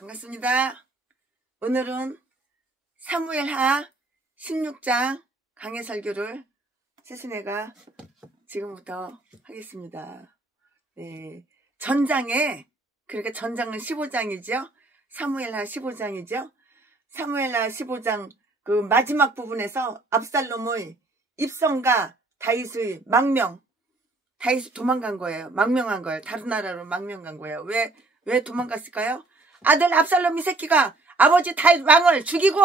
반갑습니다. 오늘은 사무엘하 16장 강해 설교를 세순애가 지금부터 하겠습니다. 네, 전장에, 그러니까 전장은 15장이죠. 사무엘하 15장이죠. 사무엘하 15장 그 마지막 부분에서 압살롬의 입성과 다윗의 망명, 다윗이 도망간 거예요. 망명한 거예요. 다른 나라로 망명 간 거예요. 왜 도망갔을까요? 아들 압살롬 이 새끼가 아버지 다윗 왕을 죽이고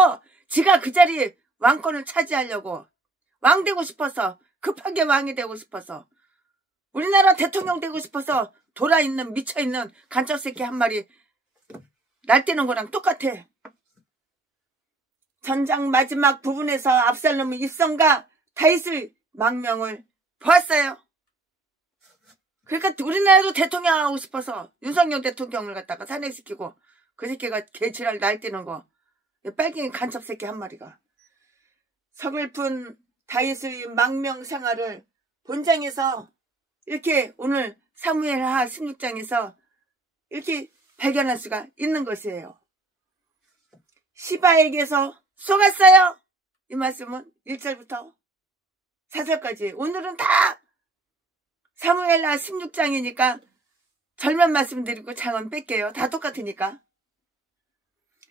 지가 그 자리 왕권을 차지하려고 왕 되고 싶어서, 급하게 왕이 되고 싶어서, 우리나라 대통령 되고 싶어서 돌아있는 미쳐있는 간첩 새끼 한 마리 날뛰는 거랑 똑같아. 전장 마지막 부분에서 압살롬의 입성과 다윗의 망명을 보았어요. 그러니까 우리나라도 대통령 하고 싶어서 윤석열 대통령을 갖다가 탄핵시키고 그 새끼가 개지랄 날뛰는 거, 빨갱이 간첩 새끼 한 마리가. 서글픈 다윗의 망명 생활을 본장에서 이렇게 오늘 사무엘하 16장에서 이렇게 발견할 수가 있는 것이에요. 시바에게서 속았어요. 이 말씀은 1절부터 4절까지. 오늘은 다 사무엘하 16장이니까 절만 말씀드리고 장은 뺄게요. 다 똑같으니까.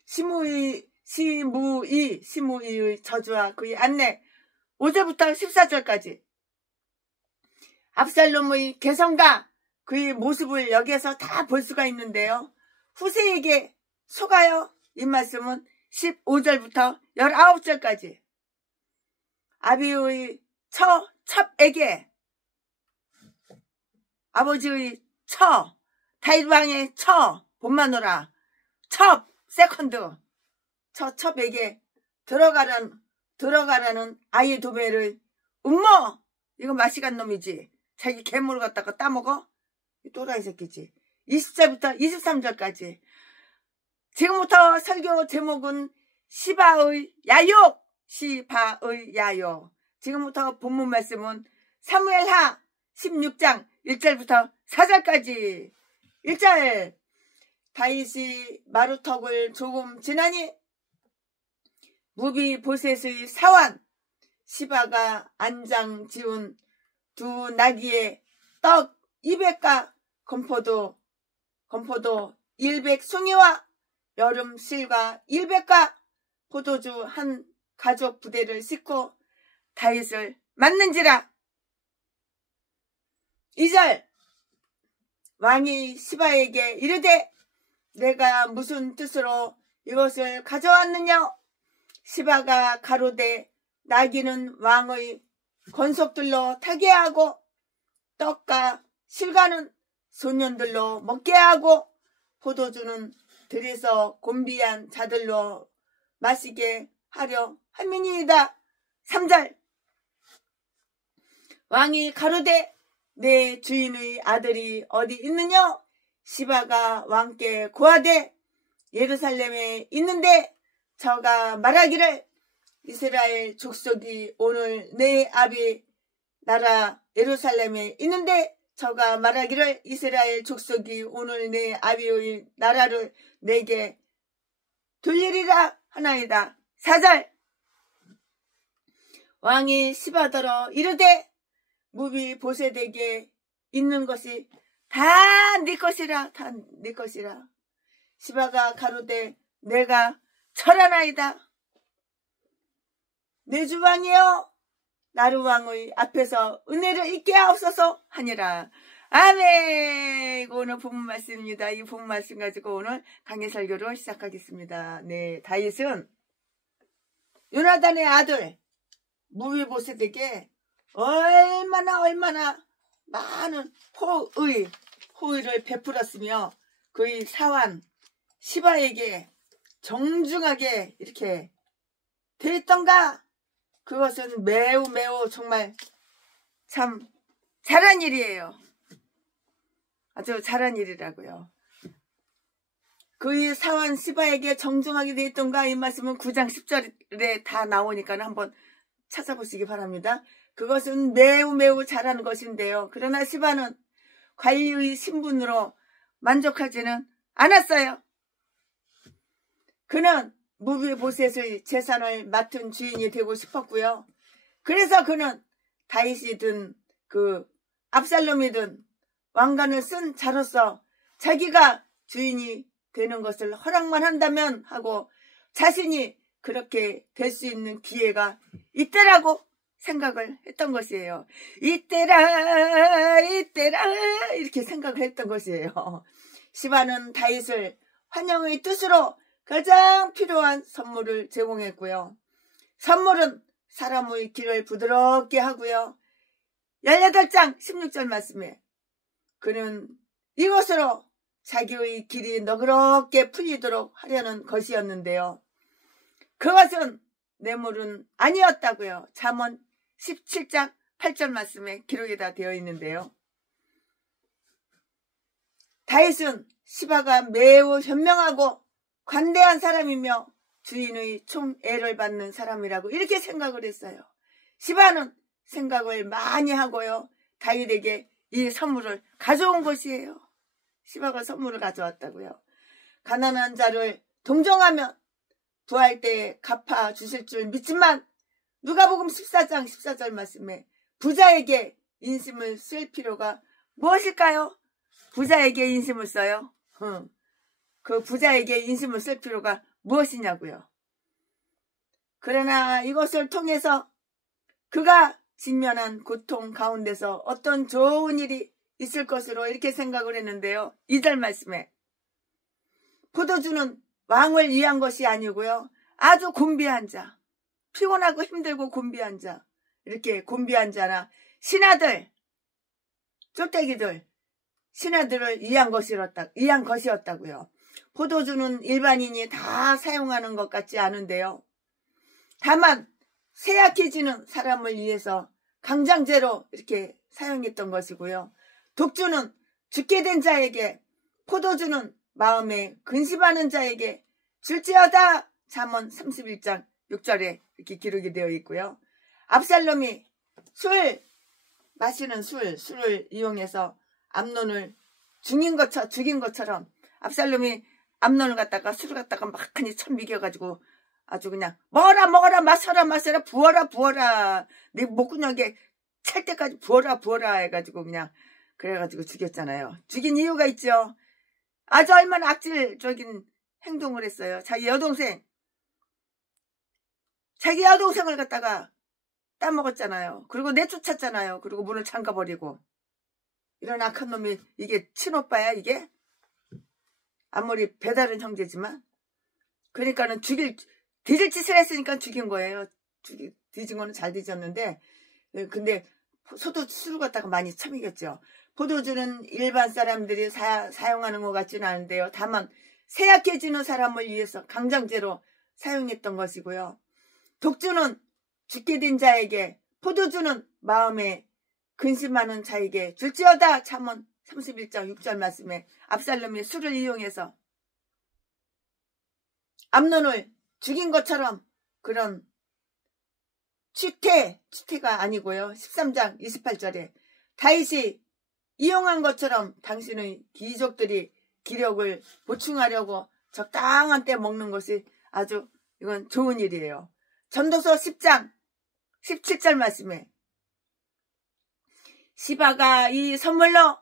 시므이의 저주와 그의 안내 5절부터 14절까지. 압살롬의 개성과 그의 모습을 여기에서 다 볼 수가 있는데요. 후세에게 속아요. 이 말씀은 15절부터 19절까지. 아비의 첩에게, 아버지의 다윗 왕의 본마누라 세컨드 첩에게 들어가라는 아히도벨의 음모, 이거 마시간 놈이지. 자기 괴물 갖다가 따먹어? 또라이 새끼지. 20절부터 23절까지. 지금부터 설교 제목은 시바의 야욕. 지금부터 본문 말씀은 사무엘하 16장 1절부터 4절까지. 1절. 다윗이 마루턱을 조금 지나니 무비보셋의 사환 시바가 안장 지운 두 나귀에 떡 200가 건포도 100숭이와 여름 실과 100가 포도주 한 가족 부대를 싣고 다윗을 맞는지라. 2절. 왕이 시바에게 이르되 내가 무슨 뜻으로 이것을 가져왔느냐. 시바가 가로되 나귀는 왕의 권속들로 타게 하고 떡과 실과는 소년들로 먹게 하고 포도주는 들에서 곤비한 자들로 마시게 하려 함이니이다. 3절. 왕이 가로되 내 주인의 아들이 어디 있느냐. 시바가 왕께 고하되 예루살렘에 있는데 저가 말하기를 이스라엘 족속이 오늘 내 아비 나라 예루살렘에 있는데 저가 말하기를 이스라엘 족속이 오늘 내 아비의 나라를 내게 돌리리라 하나이다. 4절. 왕이 시바더러 이르되 무비보셋에게 있는 것이 다 네 것이라. 다 네 것이라. 시바가 가로되 내가 철하나이다. 내 주왕이여 나루 왕의 앞에서 은혜를 잊게 하옵소서 하니라. 아멘. 이거 오늘 본문 말씀입니다. 이 본문 말씀 가지고 오늘 강해 설교를 시작하겠습니다. 네, 다윗은 요나단의 아들 무비보셋에게 얼마나 많은 호의를 베풀었으며 그의 사환 시바에게 정중하게 이렇게 대했던가. 그것은 매우 정말 참 잘한 일이에요. 아주 잘한 일이라고요. 그의 사환 시바에게 정중하게 대했던가. 이 말씀은 9장 10절에 다 나오니까 한번 찾아보시기 바랍니다. 그것은 매우 잘하는 것인데요. 그러나 시바는 관리의 신분으로 만족하지는 않았어요. 그는 무비보셋의 재산을 맡은 주인이 되고 싶었고요. 그래서 그는 다윗이든 그 압살롬이든 왕관을 쓴 자로서 자기가 주인이 되는 것을 허락만 한다면 하고 자신이 그렇게 될 수 있는 기회가 있다라고 생각을 했던 것이에요. 이때라 이때라 이렇게 생각을 했던 것이에요. 시바는 다윗을 환영의 뜻으로 가장 필요한 선물을 제공했고요. 선물은 사람의 길을 부드럽게 하고요. 18장 16절 말씀에 그는 이것으로 자기의 길이 너그럽게 풀리도록 하려는 것이었는데요. 그것은 뇌물은 아니었다고요. 잠언 17장 8절 말씀에 기록이 다 되어 있는데요. 다윗은 시바가 매우 현명하고 관대한 사람이며 주인의 총애를 받는 사람이라고 이렇게 생각을 했어요. 시바는 생각을 많이 하고요. 다윗에게 이 선물을 가져온 것이에요. 시바가 선물을 가져왔다고요. 가난한 자를 동정하면 부활 때에 갚아 주실 줄 믿지만 누가복음 14장 14절 말씀에 부자에게 인심을 쓸 필요가 무엇일까요? 부자에게 인심을 써요. 그 부자에게 인심을 쓸 필요가 무엇이냐고요. 그러나 이것을 통해서 그가 직면한 고통 가운데서 어떤 좋은 일이 있을 것으로 이렇게 생각을 했는데요. 2절 말씀에 포도주는 왕을 위한 것이 아니고요. 아주 곤비한 자, 피곤하고 힘들고 곤비한 자, 이렇게 곤비한 자나 신하들, 쫄대기들, 신하들을 위한 것이었다고요. 포도주는 일반인이 다 사용하는 것 같지 않은데요. 다만 쇠약해지는 사람을 위해서 강장제로 이렇게 사용했던 것이고요. 독주는 죽게 된 자에게, 포도주는 마음에 근심하는 자에게 줄지어다. 잠언 31장 6절에 이렇게 기록이 되어 있고요. 압살롬이 마시는 술을 이용해서 암논을 죽인 것처럼 압살롬이 암논을 갖다가 술을 갖다가 막하니 참 미겨가지고 아주 그냥 먹어라 마셔라 부어라 내 목구멍에 찰 때까지 부어라 해가지고 그냥 그래가지고 죽였잖아요. 죽인 이유가 있죠. 아주 얼마나 악질적인 행동을 했어요. 자기 여동생을 갖다가 따먹었잖아요. 그리고 내쫓았잖아요. 그리고 문을 잠가버리고. 이런 악한 놈이 이게 친오빠야 이게? 아무리 배다른 형제지만. 그러니까는 뒤질 짓을 했으니까 죽인 거예요. 뒤진 거는 잘 뒤졌는데 근데 술을 갖다가 많이 처먹였죠. 포도주는 일반 사람들이 사용하는 것 같지는 않은데요. 다만 쇠약해지는 사람을 위해서 강장제로 사용했던 것이고요. 독주는 죽게 된 자에게, 포도주는 마음에 근심하는 자에게 줄지어다. 잠언 31장 6절 말씀에 압살롬이 술을 이용해서 암논을 죽인 것처럼 그런 취태가 아니고요. 13장 28절에 다윗이 이용한 것처럼 당신의 귀족들이 기력을 보충하려고 적당한 때 먹는 것이 아주 이건 좋은 일이에요. 전도서 10장 17절 말씀에 시바가 이 선물로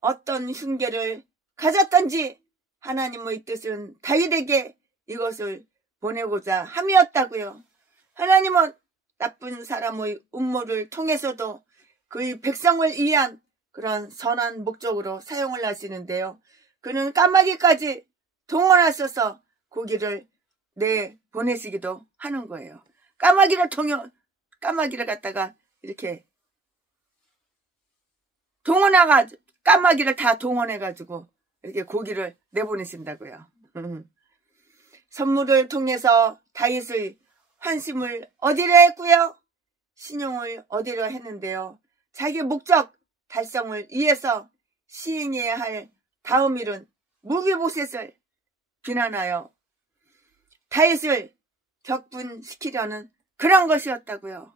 어떤 흉계를 가졌던지 하나님의 뜻은 다윗에게 이것을 보내고자 함이었다고요. 하나님은 나쁜 사람의 음모를 통해서도 그의 백성을 위한 그런 선한 목적으로 사용을 하시는데요. 그는 까마귀까지 동원하셔서 고기를 내보내시기도 하는 거예요. 까마귀를 갖다가 이렇게 까마귀를 다 동원해가지고 이렇게 고기를 내보내신다고요. 선물을 통해서 다윗의 환심을 얻으려 했고요. 신용을 얻으려 했는데요. 자기 목적 달성을 위해서 시행해야 할 다음 일은 무비보셋을 비난하여 다윗을 격분시키려는 그런 것이었다고요.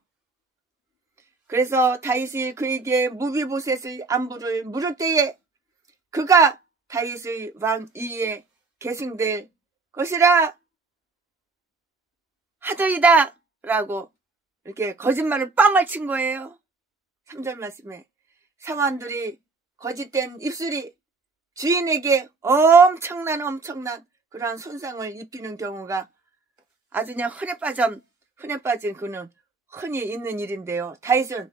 그래서 다윗이 그에게 무비보셋의 안부를 물을 때에 그가 다윗의 왕위에 계승될 것이라 하더이다 라고 이렇게 거짓말을 빵을 친 거예요. 3절 말씀에 사환들이 거짓된 입술이 주인에게 엄청난 그러한 손상을 입히는 경우가 아주 그냥 흔해 빠진 그는 흔히 있는 일인데요. 다윗은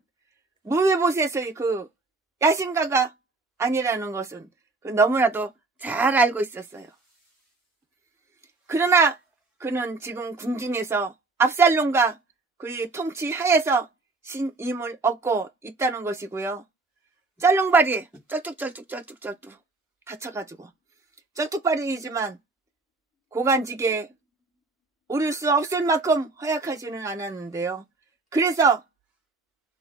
무비보셋의 그 야신가가 아니라는 것은 너무나도 잘 알고 있었어요. 그러나 그는 지금 궁중에서 압살롬과 그의 통치 하에서 신임을 얻고 있다는 것이고요. 짤롱발이 쩔뚝 다쳐가지고 쩔뚝발이지만 고관직에 오를 수 없을 만큼 허약하지는 않았는데요. 그래서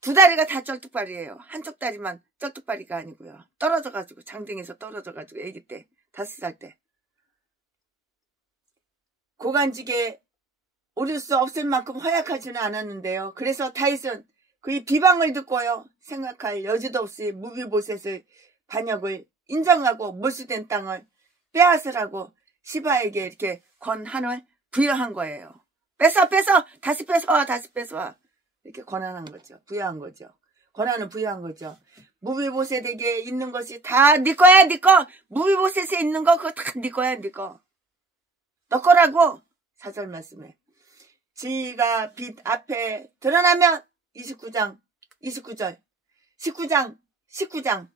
두 다리가 다 쩔뚝발이에요. 한쪽 다리만 쩔뚝발이가 아니고요. 떨어져가지고 장등에서 떨어져가지고 아기 때 5살 때 고관직에 오를 수 없을 만큼 허약하지는 않았는데요. 그래서 다윗은 그의 비방을 듣고요. 생각할 여지도 없이 무비보셋의 반역을 인정하고 몰수된 땅을 빼앗으라고 시바에게 이렇게 권한을 부여한 거예요. 뺏어 다시 뺏어와 이렇게 권한한 거죠. 부여한 거죠. 권한을 부여한 거죠. 무비보셋에게 있는 것이 다 네 거야, 네 거. 무비보셋에 있는 거 그거 다 네 거야, 네 거. 너 거라고. 4절 말씀에 지가 빛 앞에 드러나면 19절 19장 19장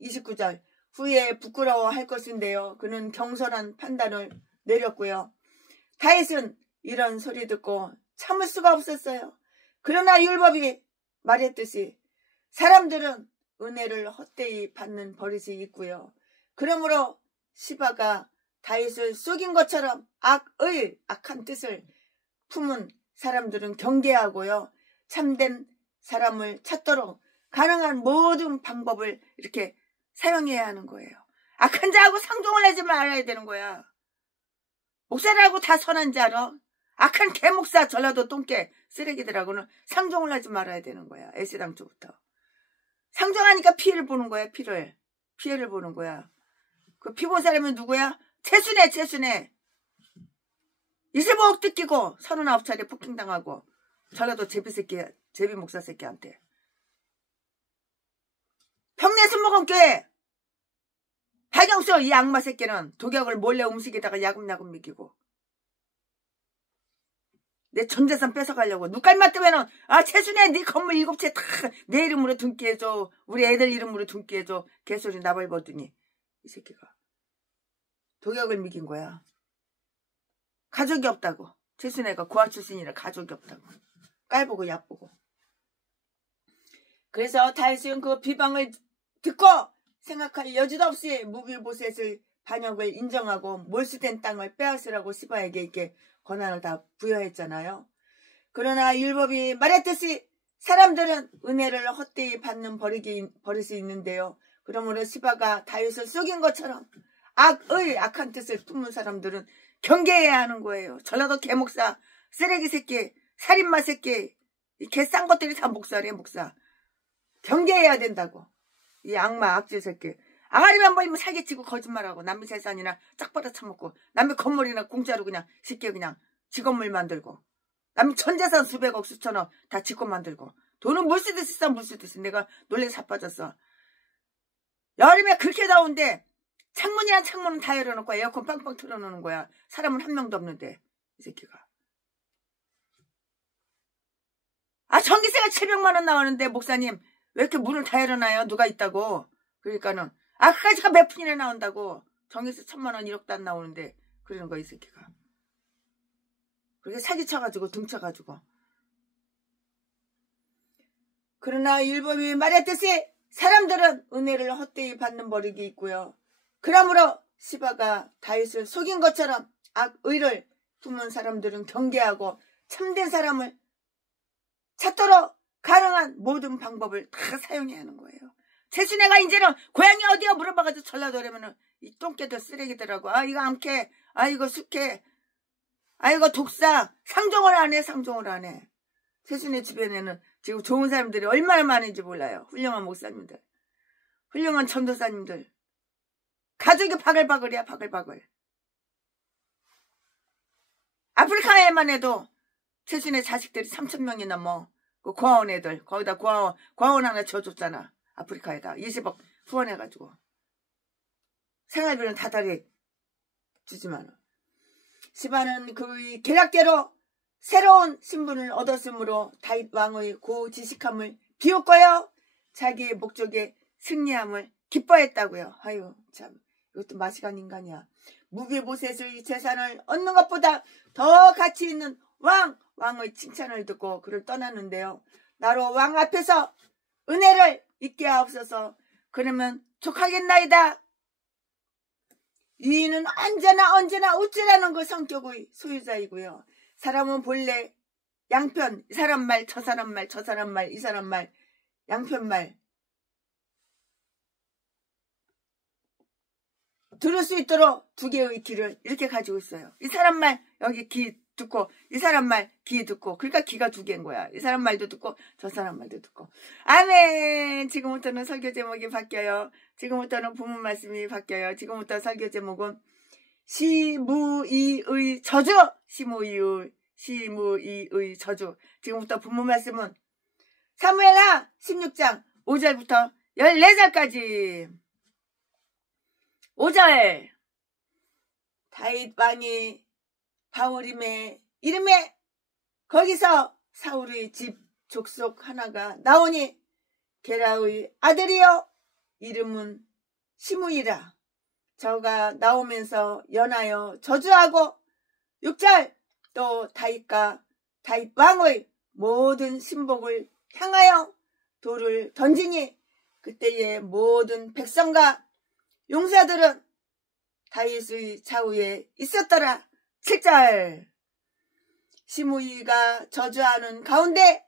29절 후에 부끄러워할 것인데요. 그는 경솔한 판단을 내렸고요. 다윗은 이런 소리 듣고 참을 수가 없었어요. 그러나 율법이 말했듯이 사람들은 은혜를 헛되이 받는 버릇이 있고요. 그러므로 시바가 다윗을 속인 것처럼 악한 뜻을 품은 사람들은 경계하고요. 참된 사람을 찾도록 가능한 모든 방법을 이렇게 사용해야 하는 거예요. 악한 자하고 상종을 하지 말아야 되는 거야. 목사라고 다 선한 줄 알아? 악한 개목사 전라도 똥개 쓰레기들하고는 상종을 하지 말아야 되는 거야. 애시당초부터. 상종하니까 피해를 보는 거야. 피해를 보는 거야. 그 피 본 사람은 누구야? 최순애. 25억 뜯기고 39차례 폭행당하고 전라도 제비 목사 새끼한테. 평내순 먹은 꽤 박영수 이 악마 새끼는 독약을 몰래 음식에다가 야금야금 먹이고 내 전재산 뺏어가려고 눈깔맛 때문에는 최순애 네 건물 7채 다 내 이름으로 등기 해줘. 우리 애들 이름으로 등기 해줘. 개소리 나발거더니 이 새끼가 독약을 먹인 거야. 가족이 없다고. 최순애가 고아 출신이라 가족이 없다고. 깔보고 얕보고. 그래서 다윗은 그 비방을 듣고 생각할 여지도 없이 무비보셋의 반역을 인정하고 몰수된 땅을 빼앗으라고 시바에게 이렇게 권한을 다 부여했잖아요. 그러나 율법이 말했듯이 사람들은 은혜를 헛되이 받는 버릇이 있는데요. 그러므로 시바가 다윗을 속인 것처럼 악한 뜻을 품은 사람들은 경계해야 하는 거예요. 전라도 개목사, 쓰레기 새끼, 살인마 새끼, 이 개 싼 것들이 다 목사래, 목사. 경계해야 된다고. 이 악마, 악질 새끼. 아가리만 보이면 사기치고 거짓말하고 남의 재산이나 짝 받아 처먹고 남의 건물이나 공짜로 그냥 쉽게 그냥 지 건물 만들고 남의 전재산 수백억 수천억 다 지 건 만들고 돈은 물쓰듯이 써 물쓰듯이. 내가 놀래 자빠졌어. 여름에 그렇게 더운데 창문이란 창문은 다 열어놓고 에어컨 빵빵 틀어놓는 거야. 사람은 한 명도 없는데 이 새끼가. 전기세가 700만 원 나오는데 목사님 왜 이렇게 문을 다 열어놔요? 누가 있다고. 그러니까는 그까지가 몇 푼이나 나온다고. 전기세 1000만 원 1억도 안 나오는데 그러는 거야 이 새끼가. 그렇게 사기쳐가지고 등쳐가지고. 그러나 율법이 말했듯이 사람들은 은혜를 헛되이 받는 버릇이 있고요. 그러므로 시바가 다윗을 속인 것처럼 악의를 품은 사람들은 경계하고 참된 사람을 찾도록 가능한 모든 방법을 다 사용해야 하는 거예요. 최순애가 이제는 고향이 어디야 물어봐가지고 전라도 오려면은 이 똥개들 쓰레기들하고 이거 암캐, 이거 숙캐, 이거 독사, 상종을 안 해. 최순애 주변에는 지금 좋은 사람들이 얼마나 많은지 몰라요. 훌륭한 목사님들, 훌륭한 전도사님들. 가족이 바글바글이야, 바글바글. 아프리카에만 해도 최순의 자식들이 3,000명이 넘어. 그 고아원 애들. 거기다 고아원 하나 지어줬잖아. 아프리카에다. 20억 후원해가지고. 생활비는 다달이 주지만. 시바는 그 계략대로 새로운 신분을 얻었으므로 다윗 왕의 고지식함을 비웃고요. 자기의 목적에 승리함을 기뻐했다고요. 아유 참 이것도 마시간 인간이야. 무비보셋의 재산을 얻는 것보다 더 가치 있는 왕의 칭찬을 듣고 그를 떠났는데요. 나로 왕 앞에서 은혜를 잊게 하옵소서. 그러면 족하겠나이다. 유인은 언제나 우쭐하는 그 성격의 소유자이고요. 사람은 본래 양편, 이 사람 말, 저 사람 말, 저 사람 말, 이 사람 말, 양편 말 들을 수 있도록 두 개의 귀를 이렇게 가지고 있어요. 이 사람 말 여기 귀 듣고 이 사람 말 귀 듣고 그러니까 귀가 두 개인 거야. 이 사람 말도 듣고 저 사람 말도 듣고. 아멘. 지금부터는 설교 제목이 바뀌어요. 지금부터는 본문 말씀이 바뀌어요. 지금부터 설교 제목은 시무이의 저주. 시무이의 저주. 지금부터 본문 말씀은 사무엘하 16장 5절부터 14절까지. 5절. 다윗 왕이 바울임의 이름에 거기서 사울의 집 족속 하나가 나오니 게라의 아들이요 이름은 시므이라. 저가 나오면서 연하여 저주하고 6절. 또 다윗과 다윗 왕의 모든 신복을 향하여 돌을 던지니 그때의 모든 백성과 용사들은 다윗의 좌우에 있었더라. 7절. 시므이가 저주하는 가운데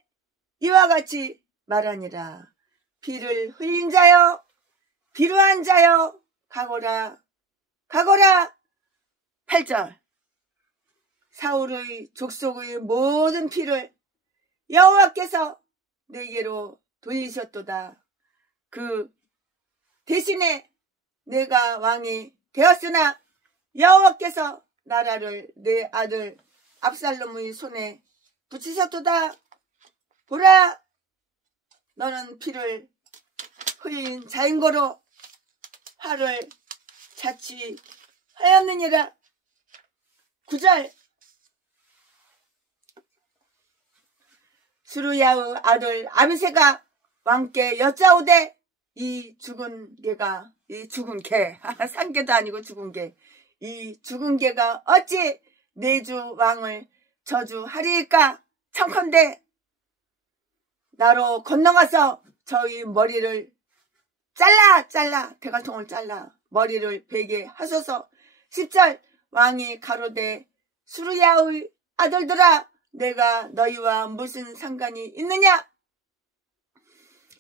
이와 같이 말하니라. 피를 흘린 자여 비루한 자여 가거라. 8절. 사울의 족속의 모든 피를 여호와께서 내게로 돌리셨도다. 그 대신에 내가 왕이 되었으나 여호와께서 나라를 내 아들 압살롬의 손에 붙이셨도다. 보라, 너는 피를 흘린 자인거로 화를 자취하였느니라. 9절. 스루야의 아들 아비새가 왕께 여짜오되 이 죽은 개가 산개도 아니고 죽은 개, 이 죽은 개가 어찌 내주 왕을 저주하리까? 청컨대 나로 건너가서 저희 머리를 잘라 대갈통을 잘라 머리를 베게 하소서. 10절. 왕이 가로되 스루야의 아들들아 내가 너희와 무슨 상관이 있느냐?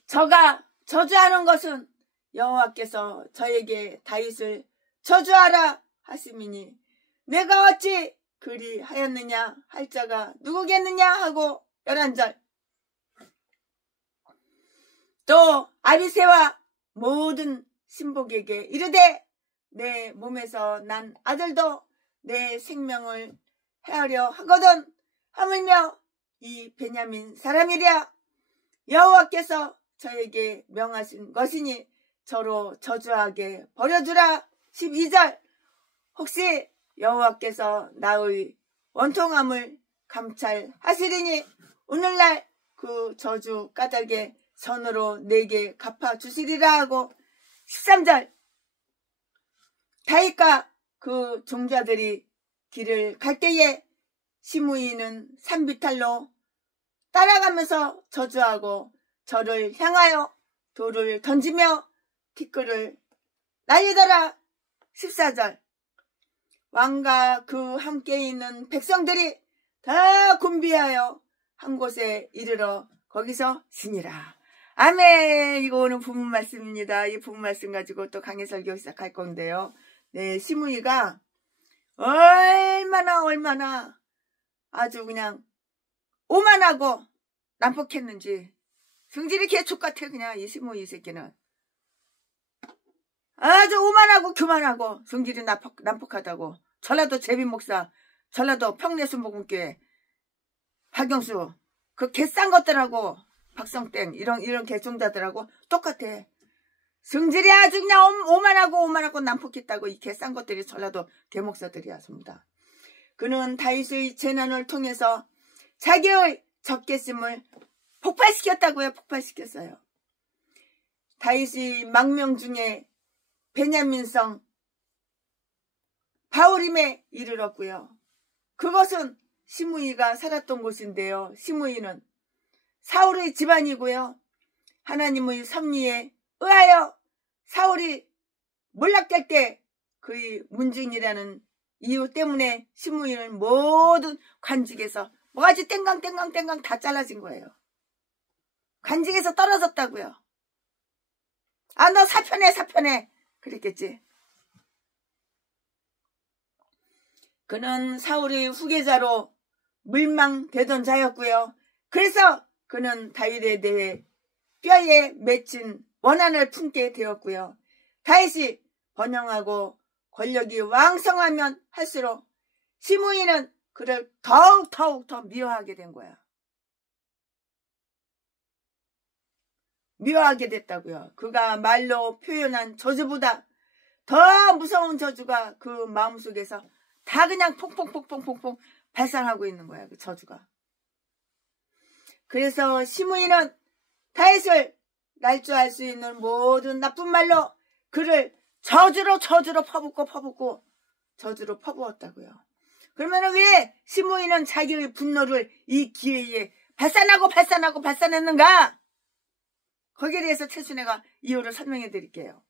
저가 저주하는 것은 여호와께서 저에게 다윗을 저주하라 하심이니 내가 어찌 그리 하였느냐 할 자가 누구겠느냐 하고. 11절. 또 아비새와 모든 신복에게 이르되 내 몸에서 난 아들도 내 생명을 헤아려 하거든. 하물며 이 베냐민 사람이랴. 여호와께서 저에게 명하신 것이니 저로 저주하게 버려주라. 12절. 혹시 여호와께서 나의 원통함을 감찰하시리니 오늘날 그 저주 까닭에 선으로 내게 갚아주시리라 하고. 13절. 다윗과 그 종자들이 길을 갈 때에 시므이는 산비탈로 따라가면서 저주하고 저를 향하여 돌을 던지며 티끌을 날리더라. 14절. 왕과 그 함께 있는 백성들이 다 곤비하여 한 곳에 이르러 거기서 쉬니라. 아멘. 이거 오늘 부문 말씀입니다. 이 부문 말씀 가지고 또 강해 설교 시작할 건데요. 네, 시므이가 얼마나 아주 그냥 오만하고 난폭했는지. 성질이 개축 같아. 그냥 이 시므이 새끼는 아주 오만하고 교만하고 성질이 난폭하다고. 전라도 제비 목사 전라도 평내순복음교회 박영수 그 개싼 것들하고 박성땡 이런 개종자들하고 똑같아. 성질이 아주 그냥 오만하고 난폭했다고 이 개싼 것들이 전라도 대목사들이야 전부 다. 그는 다윗의 재난을 통해서 자기의 적개심을 폭발시켰다고요. 폭발시켰어요. 다윗이 망명 중에 베냐민성 바울임에 이르렀고요. 그것은 시므이가 살았던 곳인데요. 시므이는 사울의 집안이고요. 하나님의 섭리에 의하여 사울이 몰락될 때 그의 문중이라는 이유 때문에 시므이는 모든 관직에서 뭐가지 땡강 다 잘라진 거예요. 관직에서 떨어졌다고요. 아, 너 사편해 그랬겠지. 그는 사울의 후계자로 물망되던 자였고요. 그래서 그는 다윗에 대해 뼈에 맺힌 원한을 품게 되었고요. 다윗이 번영하고 권력이 왕성하면 할수록 시므이는 그를 더욱 더 미워하게 된 거야. 미워하게 됐다고요. 그가 말로 표현한 저주보다 더 무서운 저주가 그 마음속에서 다 그냥 퐁퐁 발산하고 있는 거야. 그 저주가. 그래서 시므이는 다윗을 날조할 수 있는 모든 나쁜 말로 그를 저주로 퍼붓고 저주로 퍼부었다고요. 그러면 왜 시므이는 자기의 분노를 이 기회에 발산했는가? 거기에 대해서 최순애가 이유를 설명해 드릴게요.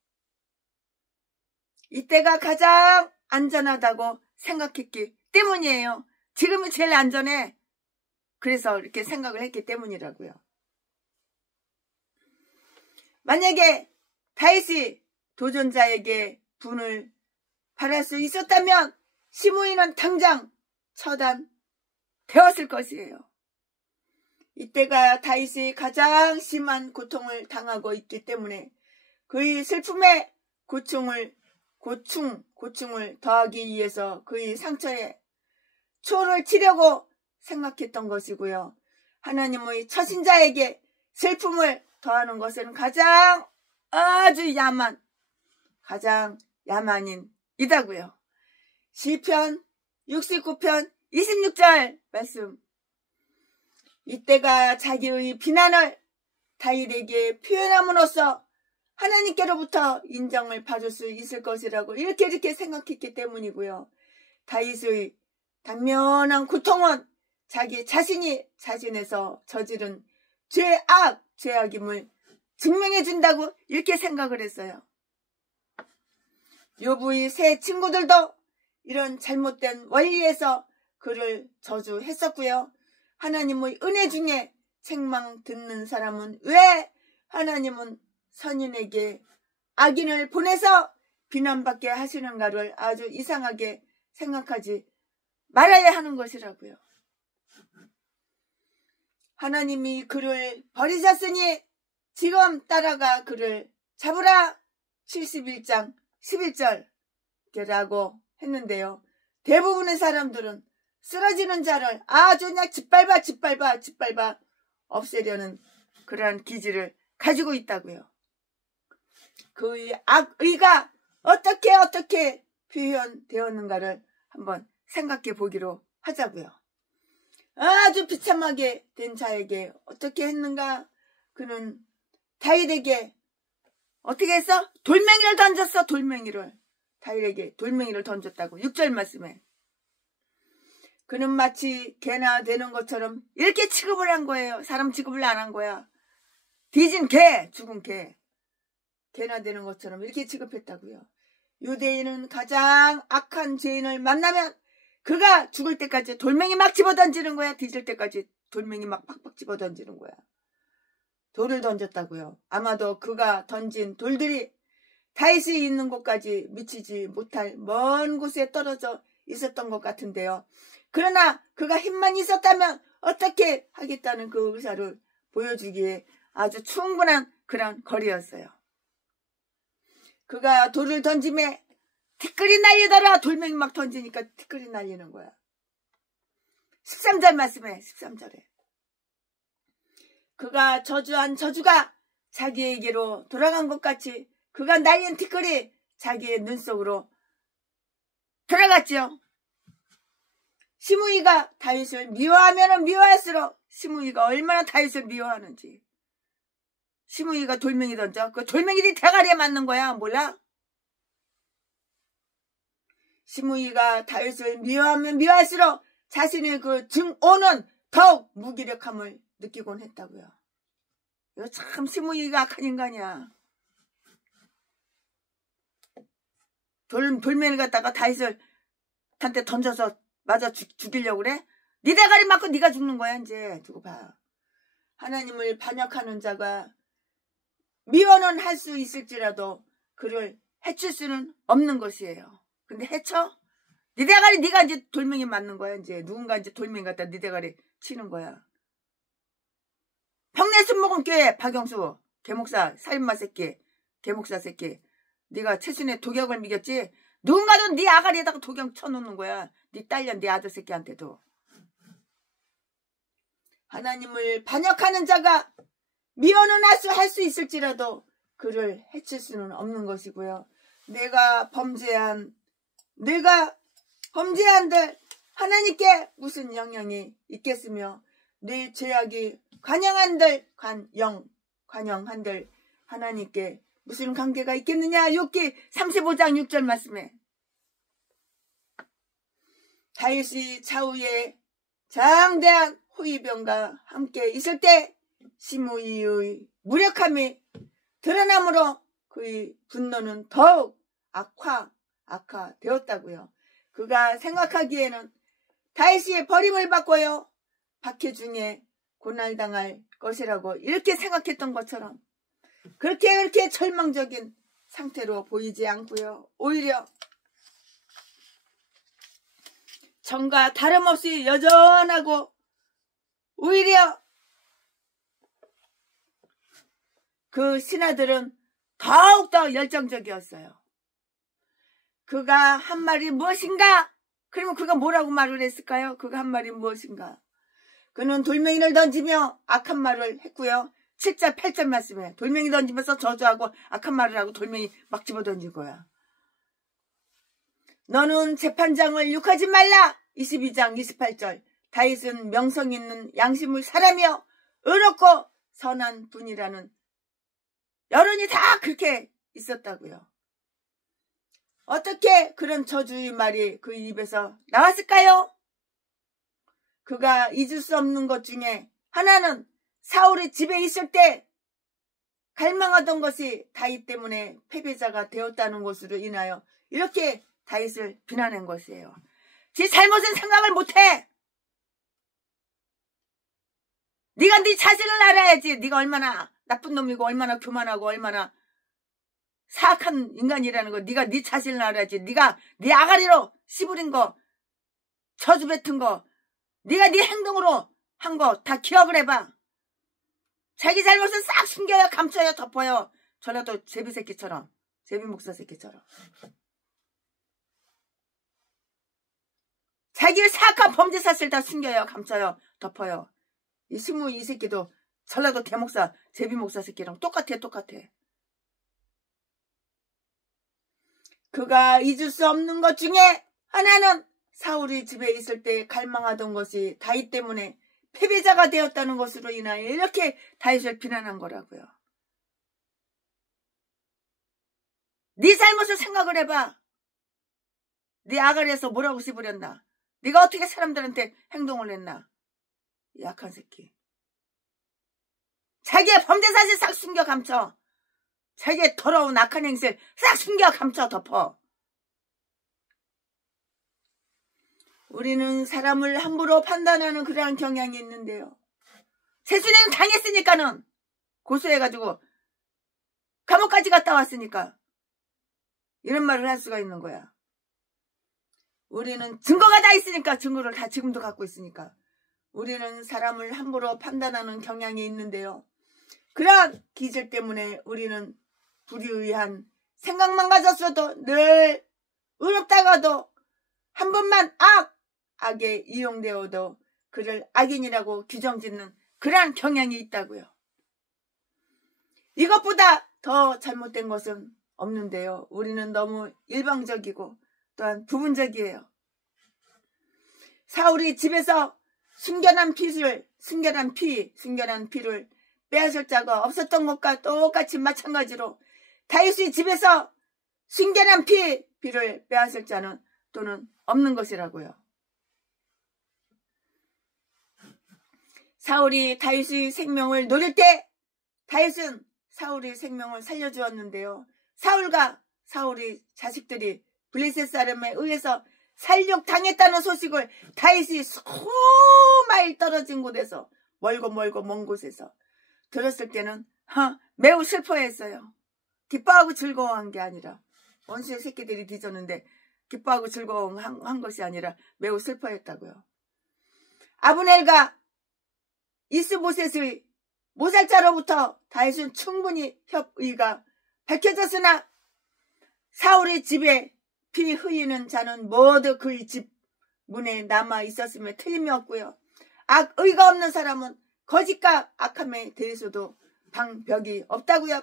이때가 가장 안전하다고 생각했기 때문이에요. 지금이 제일 안전해. 그래서 이렇게 생각을 했기 때문이라고요. 만약에 다윗이 도전자에게 분을 바랄 수 있었다면 시므이는 당장 처단되었을 것이에요. 이때가 다윗이 가장 심한 고통을 당하고 있기 때문에 그의 슬픔에 고충을 더하기 위해서 그의 상처에 초를 치려고 생각했던 것이고요. 하나님의 처신자에게 슬픔을 더하는 것은 가장 야만인 이다고요. 시편 69편 26절 말씀. 이때가 자기의 비난을 다윗에게 표현함으로써 하나님께로부터 인정을 받을 수 있을 것이라고 이렇게 생각했기 때문이고요. 다윗의 당면한 고통은 자기 자신이 자신에서 저지른 죄악임을 증명해 준다고 이렇게 생각을 했어요. 욥의 세 친구들도 이런 잘못된 원리에서 그를 저주했었고요. 하나님의 은혜 중에 책망 듣는 사람은 왜 하나님은 선인에게 악인을 보내서 비난받게 하시는가를 아주 이상하게 생각하지 말아야 하는 것이라고요. 하나님이 그를 버리셨으니 지금 따라가 그를 잡으라. 71장 11절이라고 했는데요. 대부분의 사람들은 쓰러지는 자를 아주 그냥 짓밟아 없애려는 그러한 기질을 가지고 있다고요. 그의 악의가 어떻게 표현되었는가를 한번 생각해 보기로 하자고요. 아주 비참하게 된 자에게 어떻게 했는가? 그는 다윗에게 어떻게 했어? 돌멩이를 던졌어. 다윗에게 돌멩이를 던졌다고 6절 말씀에. 그는 마치 개나 되는 것처럼 이렇게 취급을 한 거예요. 사람 취급을 안 한 거야. 뒤진 개, 죽은 개. 개나 되는 것처럼 이렇게 취급했다고요. 유대인은 가장 악한 죄인을 만나면 그가 죽을 때까지 돌멩이 막 집어던지는 거야. 뒤질 때까지 돌멩이 막 팍팍 집어던지는 거야. 돌을 던졌다고요. 아마도 그가 던진 돌들이 다윗이 있는 곳까지 미치지 못할 먼 곳에 떨어져 있었던 것 같은데요. 그러나 그가 힘만 있었다면 어떻게 하겠다는 그 의사를 보여주기에 아주 충분한 그런 거리였어요. 그가 돌을 던짐에 티끌이 날리더라. 돌멩이 막 던지니까 티끌이 날리는 거야. 13절 말씀에 13절에 그가 저주한 저주가 자기에게로 돌아간 것 같이 그가 날린 티끌이 자기의 눈 속으로 들어갔죠. 시므이가 다윗을 미워하면 미워할수록 시므이가 얼마나 다윗을 미워하는지. 시므이가 돌멩이 던져. 그 돌멩이들이 대가리에 맞는 거야. 몰라? 시므이가 다윗을 미워하면 미워할수록 자신의 그 증오는 더욱 무기력함을 느끼곤 했다고요. 이거 참 시므이가 악한 인간이야. 돌멩이를 갖다가 다윗을 한테 던져서 맞아 죽이려고 그래? 네 대가리 맞고 네가 죽는 거야. 이제 두고 봐. 하나님을 반역하는 자가 미워는 할 수 있을지라도 그를 해칠 수는 없는 것이에요. 근데 해쳐? 네 대가리 네가 이제 돌멩이 맞는 거야. 이제 누군가 이제 돌멩이 갖다 네 대가리 치는 거야. 평내 순복음 교회 박영수 개목사 살인마 새끼 개목사 새끼 네가 최순의 도경을 믿겼지? 누군가도 네 아가리에다가 도경 쳐놓는 거야. 네 딸년 네 아들 새끼한테도. 하나님을 반역하는 자가 미워는 할 수 있을지라도 그를 해칠 수는 없는 것이고요. 내가 범죄한들 하나님께 무슨 영향이 있겠으며 내 죄악이 관영한들 하나님께 무슨 관계가 있겠느냐. 욥기 35장 6절 말씀에 다윗이 좌우에 장대한 호위병과 함께 있을 때 시므이의 무력함이 드러나므로 그의 분노는 더욱 악화되었다고요. 그가 생각하기에는 다윗이 버림을 받고요 박해 중에 고난당할 것이라고 이렇게 생각했던 것처럼 그렇게 절망적인 상태로 보이지 않고요. 오히려 전과 다름없이 여전하고 오히려 그 신하들은 더욱더 열정적이었어요. 그가 한 말이 무엇인가? 그러면 그가 뭐라고 말을 했을까요? 그가 한 말이 무엇인가? 그는 돌멩이를 던지며 악한 말을 했고요. 7절 8절 말씀에 돌멩이 던지면서 저주하고 악한 말을 하고 돌멩이 막 집어던진 거야. 너는 재판장을 욕하지 말라. 22장 28절 다윗은 명성 있는 양심의 사람이여 의롭고 선한 분이라는 여론이 다 그렇게 있었다고요. 어떻게 그런 저주의 말이 그 입에서 나왔을까요? 그가 잊을 수 없는 것 중에 하나는 사울이 집에 있을 때 갈망하던 것이 다윗 때문에 패배자가 되었다는 것으로 인하여 이렇게 다윗을 비난한 것이에요. 지 잘못은 생각을 못해. 네가 네 자신을 알아야지. 네가 얼마나 나쁜 놈이고 얼마나 교만하고 얼마나 사악한 인간이라는 거 네가 네 자신을 알아야지. 네가 네 아가리로 씨부린 거 저주 뱉은 거 네가 네 행동으로 한 거 다 기억을 해봐. 자기 잘못은 싹 숨겨요. 감춰요. 덮어요. 저라도 제비 새끼처럼 제비 목사 새끼처럼 자기의 사악한 범죄 사실 다 숨겨요. 감춰요. 덮어요. 이 시므이 이 새끼도 전라도 대목사 제비 목사 새끼랑 똑같아. 그가 잊을 수 없는 것 중에 하나는 사울이 집에 있을 때 갈망하던 것이 다윗 때문에 패배자가 되었다는 것으로 인하여 이렇게 다윗을 비난한 거라고요. 네 잘못을 생각을 해봐. 네 아가리에서 뭐라고 씹으렸나? 네가 어떻게 사람들한테 행동을 했나? 약한 새끼. 자기의 범죄 사실 싹 숨겨 감춰. 자기의 더러운 악한 행실 싹 숨겨 감춰 덮어. 우리는 사람을 함부로 판단하는 그러한 경향이 있는데요. 세순이는 당했으니까는 고소해가지고 감옥까지 갔다 왔으니까 이런 말을 할 수가 있는 거야. 우리는 증거가 다 있으니까 증거를 다 지금도 갖고 있으니까 우리는 사람을 함부로 판단하는 경향이 있는데요. 그러한 기질 때문에 우리는 불의한 생각만 가졌어도 늘 의롭다가도 한 번만 악에 이용되어도 그를 악인이라고 규정짓는 그러한 경향이 있다고요. 이것보다 더 잘못된 것은 없는데요. 우리는 너무 일방적이고 또한 부분적이에요. 사울이 집에서 숨겨난 피를 빼앗을 자가 없었던 것과 똑같이 마찬가지로 다윗의 집에서 숨겨난 피를 빼앗을 자는 또는 없는 것이라고요. 사울이 다윗의 생명을 노릴 때 다윗은 사울의 생명을 살려주었는데요. 사울과 사울의 자식들이 블레셋 사람에 의해서 살육당했다는 소식을 다윗이 수마일 떨어진 곳에서 멀고 먼 곳에서 들었을 때는 매우 슬퍼했어요. 기뻐하고 즐거워한 게 아니라 원수의 새끼들이 뒤졌는데 기뻐하고 즐거워한 것이 아니라 매우 슬퍼했다고요. 아브넬과 이스보셋의 모살자로부터 다윗은 충분히 협의가 밝혀졌으나 사울의 집에 피 흘리는 자는 모두 그의 집 문에 남아 있었음에 틀림이 없고요. 의가 없는 사람은 거짓과 악함에 대해서도 방벽이 없다고요.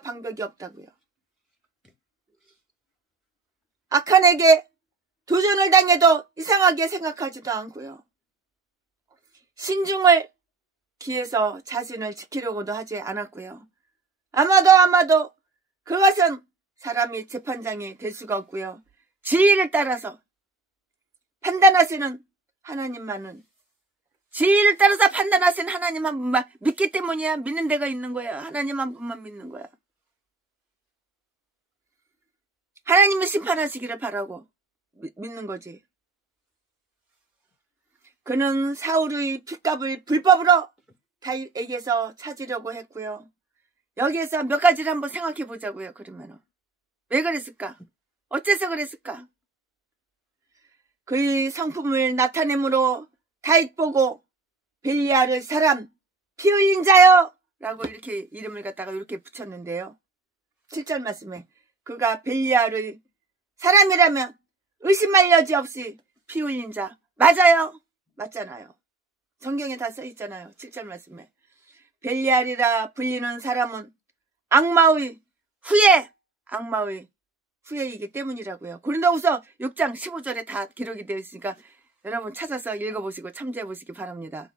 악한에게 도전을 당해도 이상하게 생각하지도 않고요. 신중을 기해서 자신을 지키려고도 하지 않았고요. 아마도 그것은 사람이 재판장이 될 수가 없고요. 진리를 따라서 판단하시는 하나님만은 진리를 따라서 판단하시는 하나님 한 분만 믿기 때문이야. 믿는 데가 있는 거야. 하나님 한 분만 믿는 거야. 하나님이 심판하시기를 바라고 믿는 거지. 그는 사울의 핏값을 불법으로 다윗에게서 찾으려고 했고요. 여기에서 몇 가지를 한번 생각해 보자고요. 그러면은 왜 그랬을까? 어째서 그랬을까? 그의 성품을 나타내므로 다윗 보고 벨리알의 사람 피 흘린 자요 라고 이렇게 이름을 갖다가 이렇게 붙였는데요. 7절 말씀에 그가 벨리알의 사람이라면 의심할 여지 없이 피 흘린 자 맞잖아요. 성경에 다 써 있잖아요. 7절 말씀에 벨리알이라 불리는 사람은 악마의 후예이기 때문이라고요. 고린도후서 6장 15절에 다 기록이 되어 있으니까 여러분 찾아서 읽어보시고 참조해 보시기 바랍니다.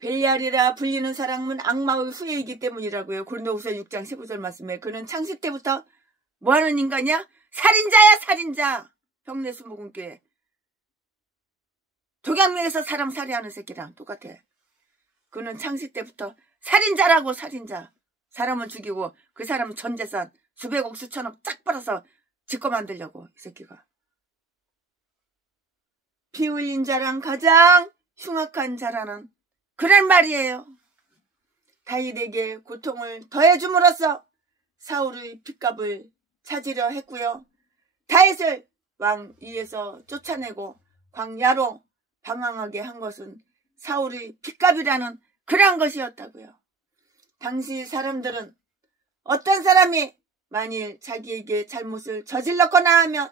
벨리알이라 불리는 사람은 악마의 후예이기 때문이라고요. 고린도후서 6장 15절 말씀에 그는 창세 때부터 뭐하는 인간이야? 살인자. 형내수목은교회 독양면에서 사람 살해하는 새끼랑 똑같아. 그는 창세 때부터 살인자. 사람을 죽이고 그 사람 전 재산 수백억 수천억 쫙 빨아서 짓거 만들려고 이 새끼가. 피 흘린 자랑 가장 흉악한 자라는 그런 말이에요. 다윗에게 고통을 더해줌으로써 사울의 핏값을 찾으려 했고요. 다윗을 왕 위에서 쫓아내고 광야로 방황하게 한 것은 사울의 핏값이라는 그러한 것이었다고요. 당시 사람들은 어떤 사람이 만일 자기에게 잘못을 저질렀거나 하면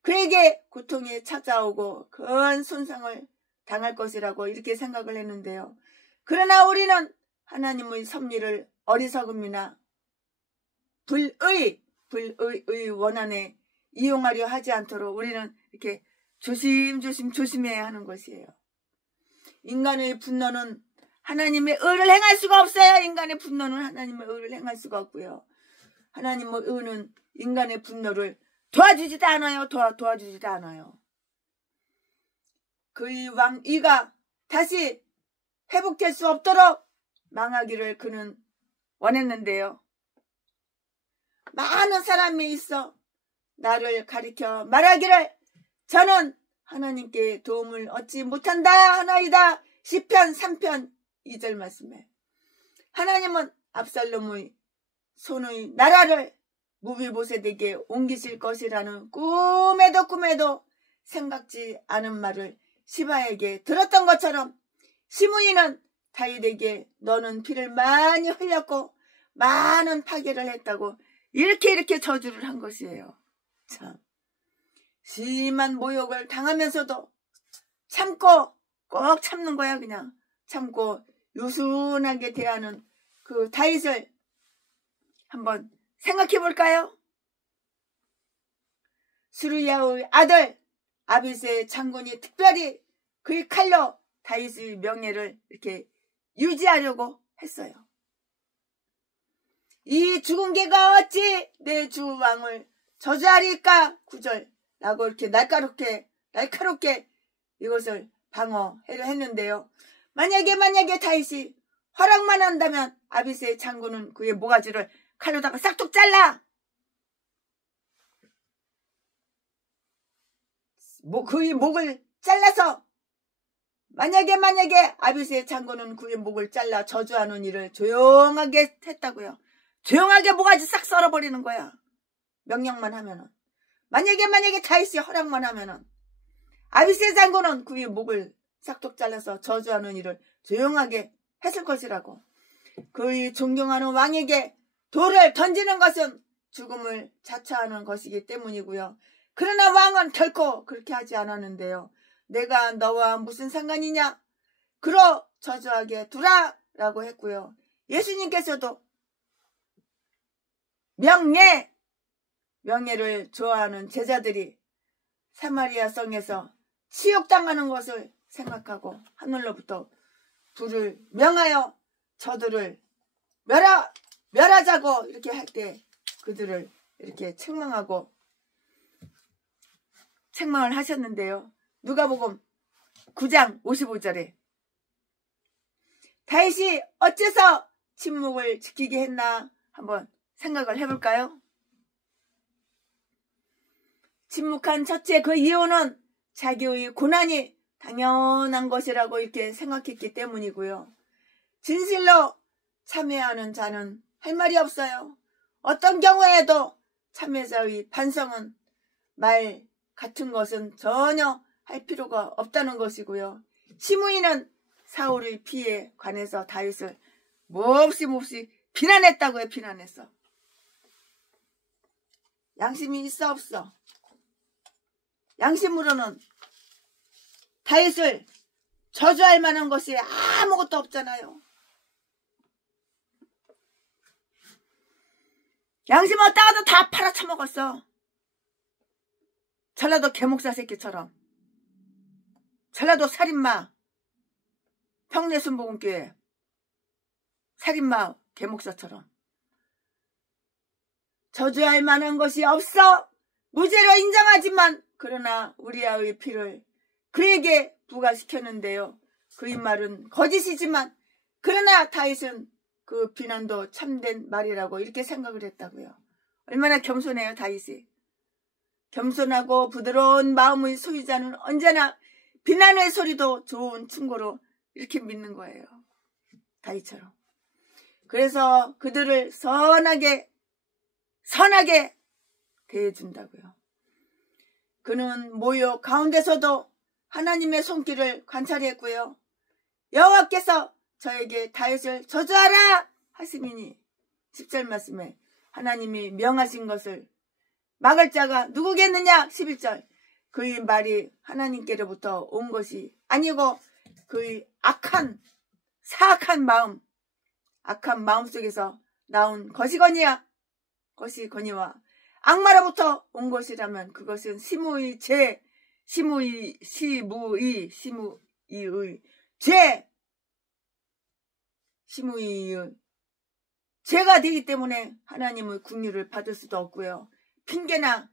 그에게 고통이 찾아오고 큰 손상을 당할 것이라고 이렇게 생각을 했는데요. 그러나 우리는 하나님의 섭리를 어리석음이나 불의 원한에 이용하려 하지 않도록 우리는 이렇게 조심해야 하는 것이에요. 인간의 분노는 하나님의 의를 행할 수가 없어요. 인간의 분노는 하나님의 의를 행할 수가 없고요. 하나님의 의는 인간의 분노를 도와주지도 않아요. 그의 왕위가 다시 회복될 수 없도록 망하기를 그는 원했는데요. 많은 사람이 있어 나를 가리켜 말하기를 저는 하나님께 도움을 얻지 못한다 하나이다. 시편 3편 2절 말씀에 하나님은 압살롬의 손의 나라를 무비보셋에게 옮기실 것이라는 꿈에도 생각지 않은 말을 시바에게 들었던 것처럼 시므이는 다윗에게 너는 피를 많이 흘렸고 많은 파괴를 했다고 이렇게 저주를 한 것이에요. 참 심한 모욕을 당하면서도 참고 꼭 참는 거야. 그냥 참고 유순하게 대하는 그 다윗을 한번 생각해 볼까요? 스루야의 아들 아비스의 장군이 특별히 그의 칼로 다윗의 명예를 이렇게 유지하려고 했어요. 이 죽은 개가 어찌 내 주 왕을 저주하리까 9절라고 이렇게 날카롭게 이것을 방어하려 했는데요. 만약에 다윗이 허락만 한다면 아비스의 장군은 그의 모가지를 칼로다가 싹둑 잘라 그의 목을 잘라서 만약에 아비스의 장군은 그의 목을 잘라 저주하는 일을 조용하게 했다고요. 조용하게 모가지 싹 썰어버리는 거야. 명령만 하면은. 만약에 다윗이 허락만 하면은 아비스의 장군은 그의 목을 싹둑 잘라서 저주하는 일을 조용하게 했을 것이라고. 그의 존경하는 왕에게 돌을 던지는 것은 죽음을 자처하는 것이기 때문이고요. 그러나 왕은 결코 그렇게 하지 않았는데요. 내가 너와 무슨 상관이냐? 그러 저주하게 두라 라고 했고요. 예수님께서도 명예를 좋아하는 제자들이 사마리아 성에서 치욕당하는 것을 생각하고 하늘로부터 불을 명하여 저들을 멸하자고 이렇게 할 때 그들을 이렇게 책망을 하셨는데요. 누가복음 9장 55절에 다윗이 어째서 침묵을 지키게 했나 한번 생각을 해볼까요? 침묵한 첫째 그 이유는 자기의 고난이 당연한 것이라고 이렇게 생각했기 때문이고요. 진실로 참회하는 자는 할 말이 없어요. 어떤 경우에도 참회자의 반성은 말 같은 것은 전혀 할 필요가 없다는 것이고요. 시므이는 사울의 피에 관해서 다윗을 몹시 비난했다고요. 비난했어. 양심이 있어 없어? 양심으로는 다윗을 저주할 만한 것이 아무것도 없잖아요. 양심 없다가도 다 팔아쳐먹었어. 전라도 개목사 새끼처럼. 전라도 살인마 평내순복음교회 살인마 개목사처럼. 저주할 만한 것이 없어. 무죄로 인정하지만 그러나 우리아의 피를 그에게 부과시켰는데요. 그의 말은 거짓이지만 그러나 다윗은 그 비난도 참된 말이라고 이렇게 생각을 했다고요. 얼마나 겸손해요. 다윗이. 겸손하고 부드러운 마음의 소유자는 언제나 비난의 소리도 좋은 충고로 이렇게 믿는 거예요. 다윗처럼. 그래서 그들을 선하게 대해준다고요. 그는 모욕 가운데서도 하나님의 손길을 관찰했고요. 여호와께서 저에게 다윗을 저주하라 하시니니 10절 말씀에 하나님이 명하신 것을 막을 자가 누구겠느냐 11절 그의 말이 하나님께로부터 온 것이 아니고 그의 사악한 마음 속에서 나온 것이거니와 악마로부터 온 것이라면 그것은 시므이의 죄가 되기 때문에 하나님의 긍휼을 받을 수도 없고요. 핑계나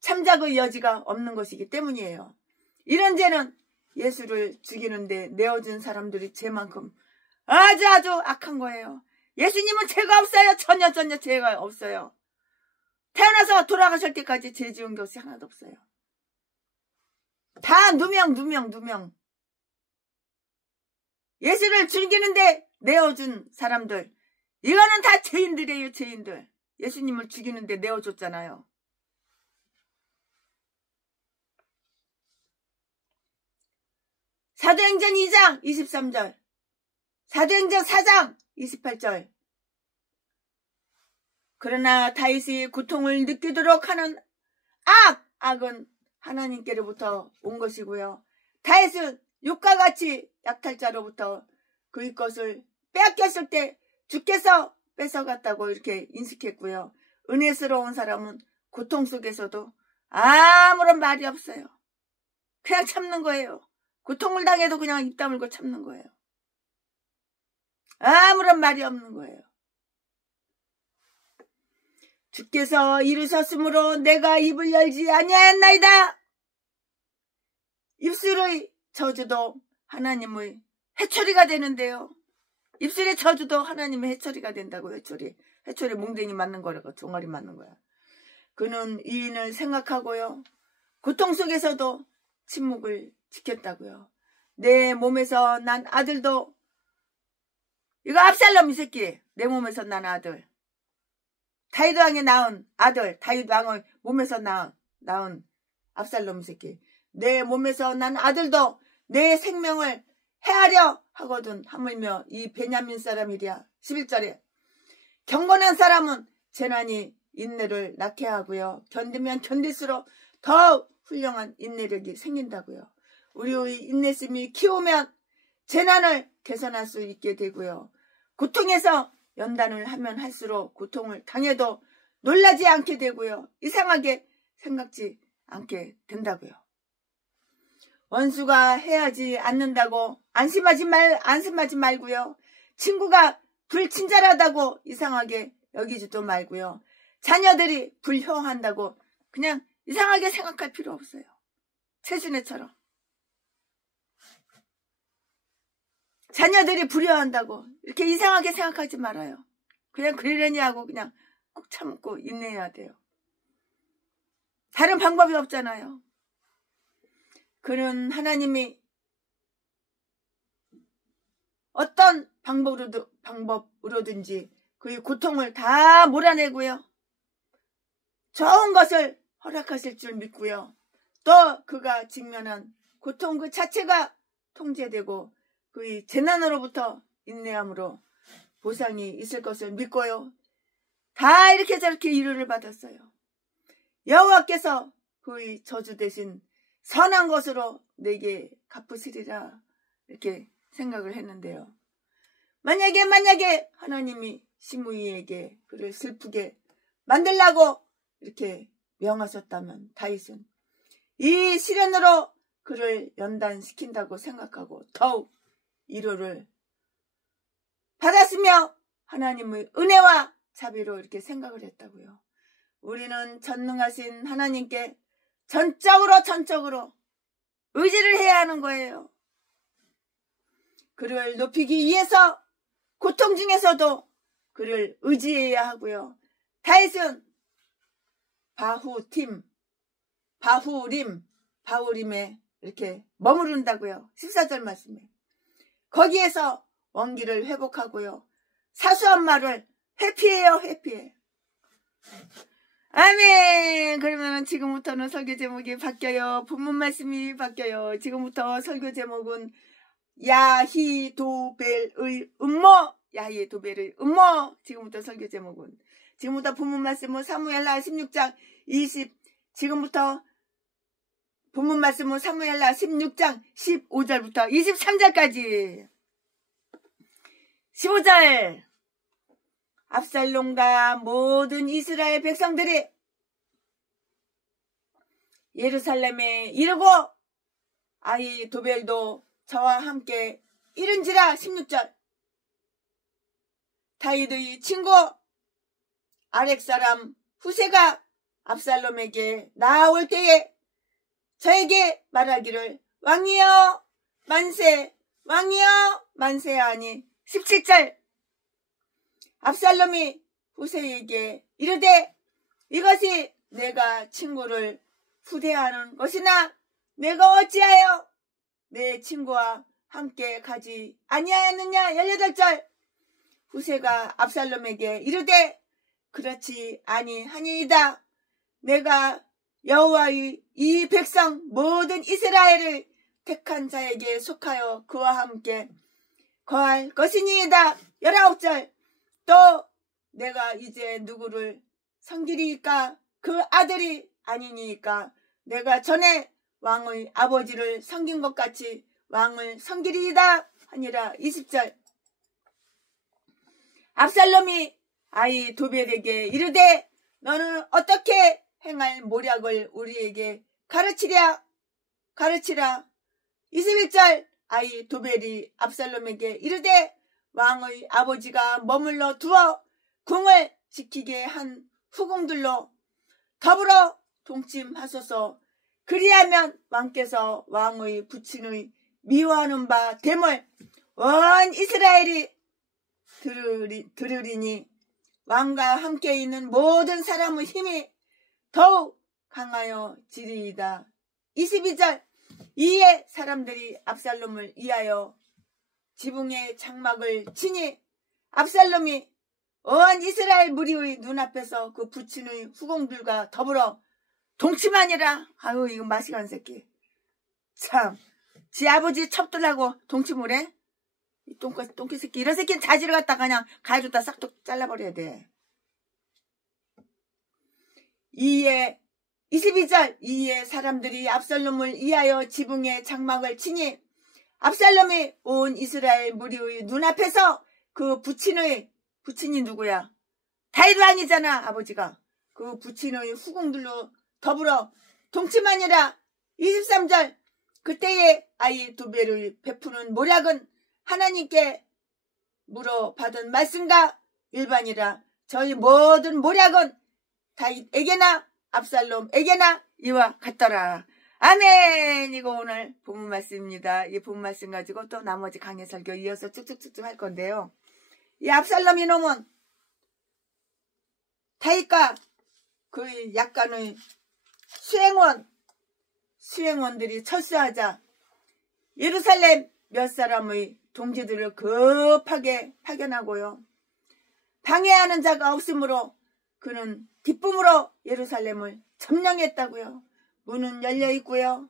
참작의 여지가 없는 것이기 때문이에요. 이런 죄는 예수를 죽이는데 내어준 사람들이 죄만큼 아주 악한 거예요. 예수님은 죄가 없어요. 전혀 죄가 없어요. 태어나서 돌아가실 때까지 죄 지은 것이 하나도 없어요. 다 누명. 예수를 죽이는데 내어준 사람들 이거는 다 죄인들이에요. 죄인들. 예수님을 죽이는데 내어줬잖아요. 사도행전 2장 23절 사도행전 4장 28절 그러나 다윗이 고통을 느끼도록 하는 악은 하나님께로부터 온 것이고요. 다윗은 육과 같이 약탈자로부터 그의 것을 빼앗겼을 때 주께서 뺏어갔다고 이렇게 인식했고요. 은혜스러운 사람은 고통 속에서도 아무런 말이 없어요. 그냥 참는 거예요. 고통을 당해도 그냥 입 다물고 참는 거예요. 아무런 말이 없는 거예요. 주께서 이르셨으므로 내가 입을 열지 아니하였나이다. 입술의 저주도 하나님의 해초리가 되는데요. 입술의 저주도 하나님의 해초리가 된다고. 해초리 몽댕이 맞는 거라고. 종아리 맞는 거야. 그는 이인을 생각하고요. 고통 속에서도 침묵을 지켰다고요. 내 몸에서 난 아들도, 이거 압살롬 이 새끼. 내 몸에서 난 아들. 다윗 왕에 낳은 아들, 다윗 왕의 몸에서 낳은 압살롬 이 새끼. 내 몸에서 난 아들도 내 생명을 해하려 하거든. 하물며 이 베냐민 사람이랴. 11절에 경건한 사람은 재난이 인내를 낳게 하고요. 견디면 견딜수록 더 훌륭한 인내력이 생긴다고요. 우리의 인내심이 키우면 재난을 개선할 수 있게 되고요. 고통에서 연단을 하면 할수록 고통을 당해도 놀라지 않게 되고요. 이상하게 생각지 않게 된다고요. 원수가 해하지 않는다고 안심하지 말고요. 친구가 불친절하다고 이상하게 여기지도 말고요. 자녀들이 불효한다고 그냥 이상하게 생각할 필요 없어요. 최순애처럼. 자녀들이 불효한다고 이렇게 이상하게 생각하지 말아요. 그냥 그러려니 하고 그냥 꾹 참고 인내해야 돼요. 다른 방법이 없잖아요. 그는 하나님이 어떤 방법으로든지 그의 고통을 다 몰아내고요. 좋은 것을 허락하실 줄 믿고요. 또 그가 직면한 고통 그 자체가 통제되고 그의 재난으로부터 인내함으로 보상이 있을 것을 믿고요. 다 이렇게 저렇게 위로를 받았어요. 여호와께서 그의 저주 대신 선한 것으로 내게 갚으시리라 이렇게 생각을 했는데요. 만약에 하나님이 시므이에게 그를 슬프게 만들라고 이렇게 명하셨다면 다윗은 이 시련으로 그를 연단시킨다고 생각하고 더욱 위로를 받았으며 하나님의 은혜와 자비로 이렇게 생각을 했다고요. 우리는 전능하신 하나님께 전적으로 의지를 해야 하는 거예요. 그를 높이기 위해서 고통 중에서도 그를 의지해야 하고요. 다윗은 바후림에 이렇게 머무른다고요. 14절 말씀에. 거기에서 원기를 회복하고요. 사소한 말을 회피해. 아멘. 그러면 지금부터는 설교 제목이 바뀌어요. 본문 말씀이 바뀌어요. 지금부터 설교 제목은 야히도벨의 음모. 지금부터 설교 제목은. 지금부터 본문 말씀은 사무엘하 16장 지금부터 본문 말씀은 사무엘하 16장 15절부터 23절까지. 15절. 압살롬과 모든 이스라엘 백성들이 예루살렘에 이르고 아히도벨도 저와 함께 이른지라. 16절. 다윗의 친구 아렉 사람 후세가 압살롬에게 나아올 때에 저에게 말하기를 왕이여 만세 하니. 17절. 압살롬이 후세에게 이르되 이것이 내가 친구를 후대하는 것이나 내가 어찌하여 내 친구와 함께 가지 아니하였느냐. 18절. 후세가 압살롬에게 이르되 그렇지 아니하니이다. 내가 여호와의 이 백성 모든 이스라엘을 택한 자에게 속하여 그와 함께 거할 것이니이다. 19절. 또 내가 이제 누구를 섬기리이까? 그 아들이 아니니까 내가 전에 왕의 아버지를 섬긴 것 같이 왕을 섬기리이다 하니라. 20절. 압살롬이 아히도벨에게 이르되 너는 어떻게 행할 모략을 우리에게 가르치랴. 21절. 아히도벨이 압살롬에게 이르되 왕의 아버지가 머물러 두어 궁을 지키게 한 후궁들로 더불어 동침하소서. 그리하면 왕께서 왕의 부친의 미워하는 바 됨을 온 이스라엘이 들으리니 왕과 함께 있는 모든 사람의 힘이 더욱 강하여 지리이다. 22절. 이에 사람들이 압살롬을 위하여 지붕에 장막을 치니 압살롬이 온 이스라엘 무리의 눈앞에서 그 부친의 후궁들과 더불어 동침하니라. 아유, 이거 맛이 간 새끼. 참, 지 아버지 첩들하고 동침을 해? 이 똥개 새끼. 이런 새끼는 자지를 갖다가 그냥 가해줬다 싹둑 잘라버려야 돼. 22절. 이에 사람들이 압살롬을 위하여 지붕에 장막을 치니 압살롬이 온 이스라엘 무리의 눈앞에서 그 부친이 누구야? 다윗 왕이잖아, 아버지가. 그 부친의 후궁들로 더불어 동침하니라. 23절. 그때에 아히도벨을 베푸는 모략은 하나님께 물어받은 말씀과 일반이라. 저희 모든 모략은 다윗에게나 압살롬에게나 이와 같더라. 아멘. 이거 오늘 본문 말씀입니다. 이 본문 말씀 가지고 또 나머지 강해 설교 이어서 쭉쭉쭉쭉 할 건데요. 이 압살롬 이놈은 다윗과 그 약간의 수행원들이 철수하자 예루살렘 몇 사람의 동지들을 급하게 파견하고요. 방해하는 자가 없으므로 그는 기쁨으로 예루살렘을 점령했다고요. 문은 열려 있고요.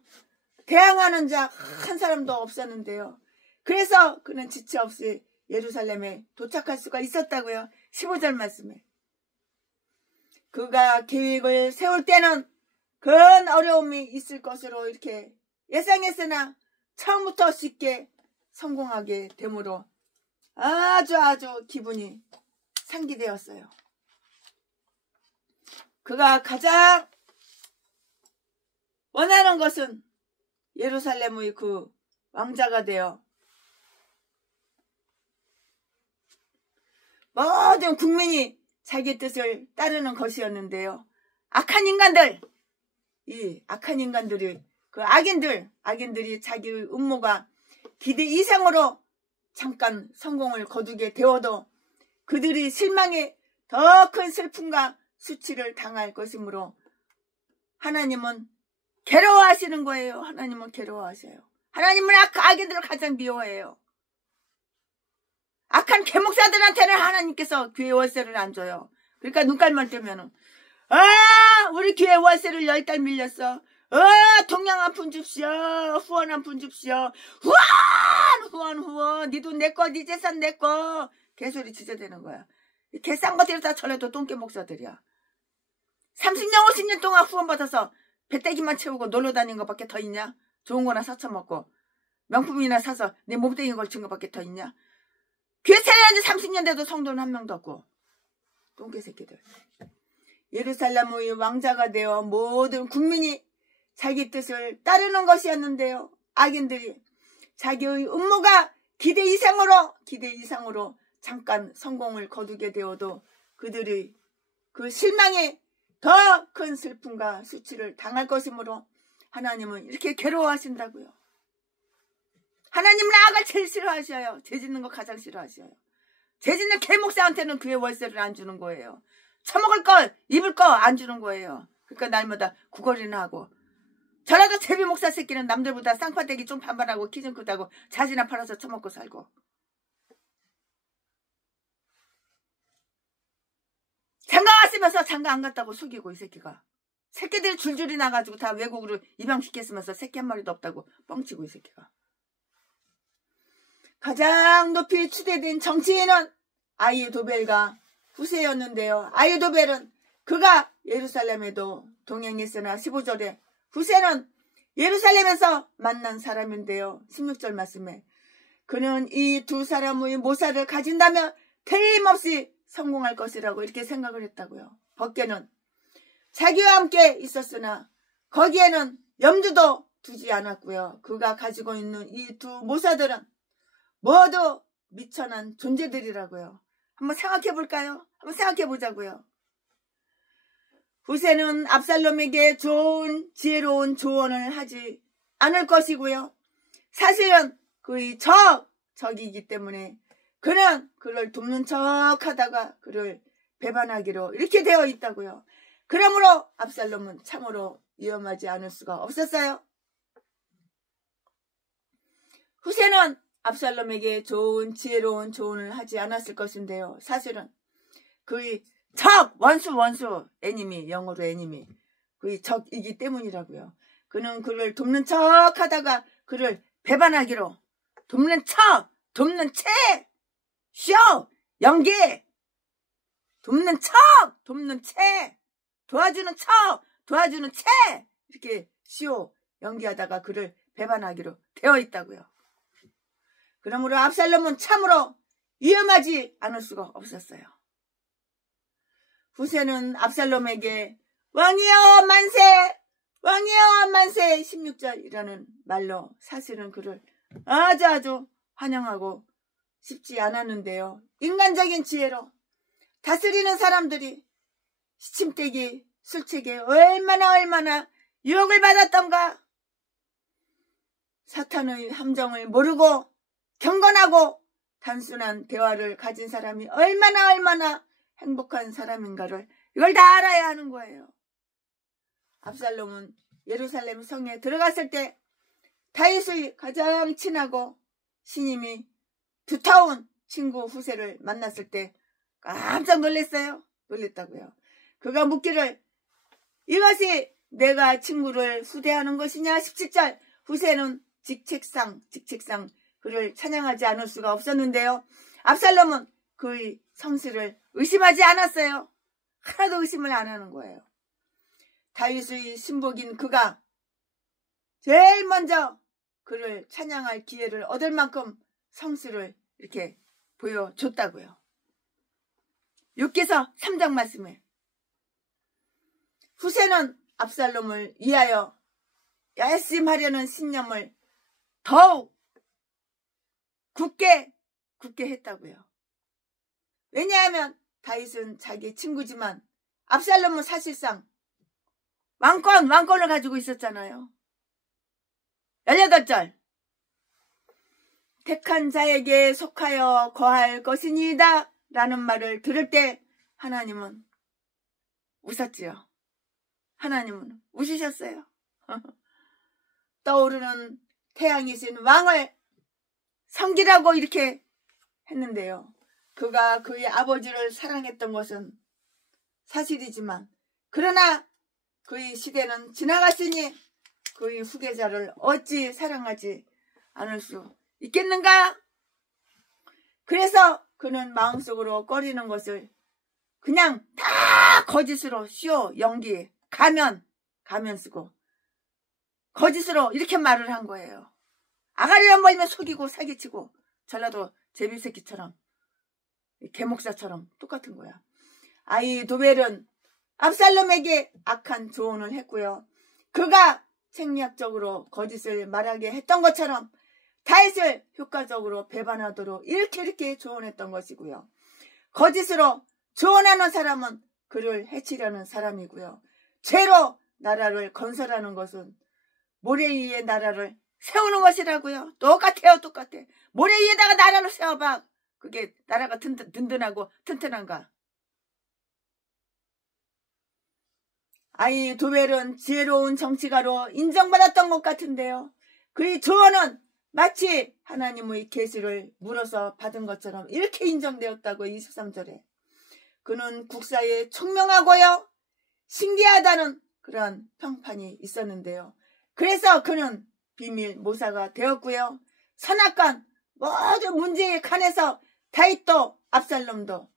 대항하는 자 한 사람도 없었는데요. 그래서 그는 지체 없이 예루살렘에 도착할 수가 있었다고요. 15절 말씀에. 그가 계획을 세울 때는 큰 어려움이 있을 것으로 이렇게 예상했으나 처음부터 쉽게 성공하게 되므로 아주 기분이 상기되었어요. 그가 가장 원하는 것은 예루살렘의 그 왕자가 되어 모든 국민이 자기 뜻을 따르는 것이었는데요. 악한 인간들이 그 악인들이 자기의 음모가 기대 이상으로 잠깐 성공을 거두게 되어도 그들이 실망에 더 큰 슬픔과 수치를 당할 것이므로 하나님은 괴로워하시는 거예요. 하나님은 괴로워하셔요. 하나님은 악인들을 가장 미워해요. 악한 개목사들한테는 하나님께서 교회 월세를 안 줘요. 그러니까 눈깔만 뜨면은 우리 교회 월세를 10달 밀렸어. 동양 한 푼 줍시오. 후원 한 푼 줍시오. 후원. 네 돈 내 거, 네 재산 내 거. 개소리 지저대는 거야. 개싼 것들이 다 전에도 똥개 목사들이야. 30년 50년 동안 후원 받아서 배때기만 채우고 놀러 다닌 것밖에 더 있냐? 좋은 거나 사쳐 먹고 명품이나 사서 내 몸뚱이 걸친 것밖에 더 있냐? 교회 차려한 지 30년 돼도 성도는 한 명도 없고. 똥개 새끼들. 예루살렘의 왕자가 되어 모든 국민이 자기 뜻을 따르는 것이었는데요. 악인들이 자기의 음모가 기대 이상으로 잠깐 성공을 거두게 되어도 그들의 그 실망에 더 큰 슬픔과 수치를 당할 것이므로 하나님은 이렇게 괴로워하신다고요. 하나님은 악을 제일 싫어하셔요. 죄 짓는 거 가장 싫어하셔요. 죄 짓는 개목사한테는 교회 월세를 안 주는 거예요. 처먹을 거, 입을 거 안 주는 거예요. 그러니까 날마다 구걸이나 하고. 저라도 제비 목사 새끼는 남들보다 쌍파대기 좀 반반하고 키 좀 크다고 자지나 팔아서 처먹고 살고. 장가 왔으면서 장가 안 갔다고 속이고 이 새끼가. 새끼들이 줄줄이 나가지고 다 외국으로 입양시켰으면서 새끼 한 마리도 없다고 뻥치고 이 새끼가. 가장 높이 추대된 정치인은 아히도벨과 후세였는데요. 아히도벨은 그가 예루살렘에도 동행했으나 15절에 후세는 예루살렘에서 만난 사람인데요. 16절 말씀에 그는 이 두 사람의 모사를 가진다면 틀림없이 성공할 것이라고 이렇게 생각을 했다고요. 법궤는 자기와 함께 있었으나 거기에는 염두도 두지 않았고요. 그가 가지고 있는 이 두 모사들은 모두 미천한 존재들이라고요. 한번 생각해 볼까요? 한번 생각해 보자고요. 후세는 압살롬에게 좋은 지혜로운 조언을 하지 않을 것이고요. 사실은 그의 적이기 때문에 그는 그를 돕는 척 하다가 그를 배반하기로 이렇게 되어 있다고요. 그러므로 압살롬은 참으로 위험하지 않을 수가 없었어요. 후세는 압살롬에게 좋은 지혜로운 조언을 하지 않았을 것인데요. 사실은 그의 원수, 애니미, 영어로 애니미, 그의 적이기 때문이라고요. 그는 그를 돕는 척 하다가 그를 배반하기로 돕는 쇼, 연기, 돕는 채, 도와주는 채, 이렇게 쇼, 연기하다가 그를 배반하기로 되어 있다고요. 그러므로 압살롬은 참으로 위험하지 않을 수가 없었어요. 후세는 압살롬에게 왕이여 만세 16절이라는 말로 사실은 그를 아주 환영하고 싶지 않았는데요. 인간적인 지혜로 다스리는 사람들이 시침대기 술책에 얼마나 유혹을 받았던가. 사탄의 함정을 모르고 경건하고 단순한 대화를 가진 사람이 얼마나 행복한 사람인가를 이걸 다 알아야 하는 거예요. 압살롬은 예루살렘 성에 들어갔을 때 다윗의 가장 친하고 신임이 두터운 친구 후세를 만났을 때 깜짝 놀랬다고요. 그가 묻기를 이것이 내가 친구를 후대하는 것이냐. 17절 후세는 직책상 그를 찬양하지 않을 수가 없었는데요. 압살롬은 그의 성실을 의심하지 않았어요. 하나도 의심을 안 하는 거예요. 다윗의 신복인 그가 제일 먼저 그를 찬양할 기회를 얻을 만큼 성실을 이렇게 보여줬다고요. 욥기서 3장 말씀에 후세는 압살롬을 위하여 열심히 하려는 신념을 더욱 굳게 했다고요. 왜냐하면 다윗은 자기 친구지만 압살롬은 사실상 왕권을 가지고 있었잖아요. 18절 택한 자에게 속하여 거할 것이니이다 라는 말을 들을 때 하나님은 웃었지요. 하나님은 웃으셨어요. 떠오르는 태양이신 왕을 섬기라고 이렇게 했는데요. 그가 그의 아버지를 사랑했던 것은 사실이지만 그러나 그의 시대는 지나갔으니 그의 후계자를 어찌 사랑하지 않을 수 있겠는가? 그래서 그는 마음속으로 꺼리는 것을 그냥 다 거짓으로 쇼, 연기, 가면 쓰고 거짓으로 이렇게 말을 한 거예요. 아가리만 보이면 속이고 사기치고 전라도 제비새끼처럼 개목사처럼 똑같은 거야. 아히도벨은 압살롬에게 악한 조언을 했고요. 그가 책략적으로 거짓을 말하게 했던 것처럼 다윗을 효과적으로 배반하도록 이렇게 조언했던 것이고요. 거짓으로 조언하는 사람은 그를 해치려는 사람이고요. 죄로 나라를 건설하는 것은 모래 위에 나라를 세우는 것이라고요. 똑같아. 모래 위에다가 나라를 세워봐. 그게 나라가 든든하고 튼튼한가. 아히도벨은 지혜로운 정치가로 인정받았던 것 같은데요. 그의 조언은 마치 하나님의 계시를 물어서 받은 것처럼 이렇게 인정되었다고 23절에. 그는 국사에 총명하고요. 신기하다는 그런 평판이 있었는데요. 그래서 그는 비밀 모사가 되었고요. 선악간 모든 문제에 관해서 다윗도 압살롬도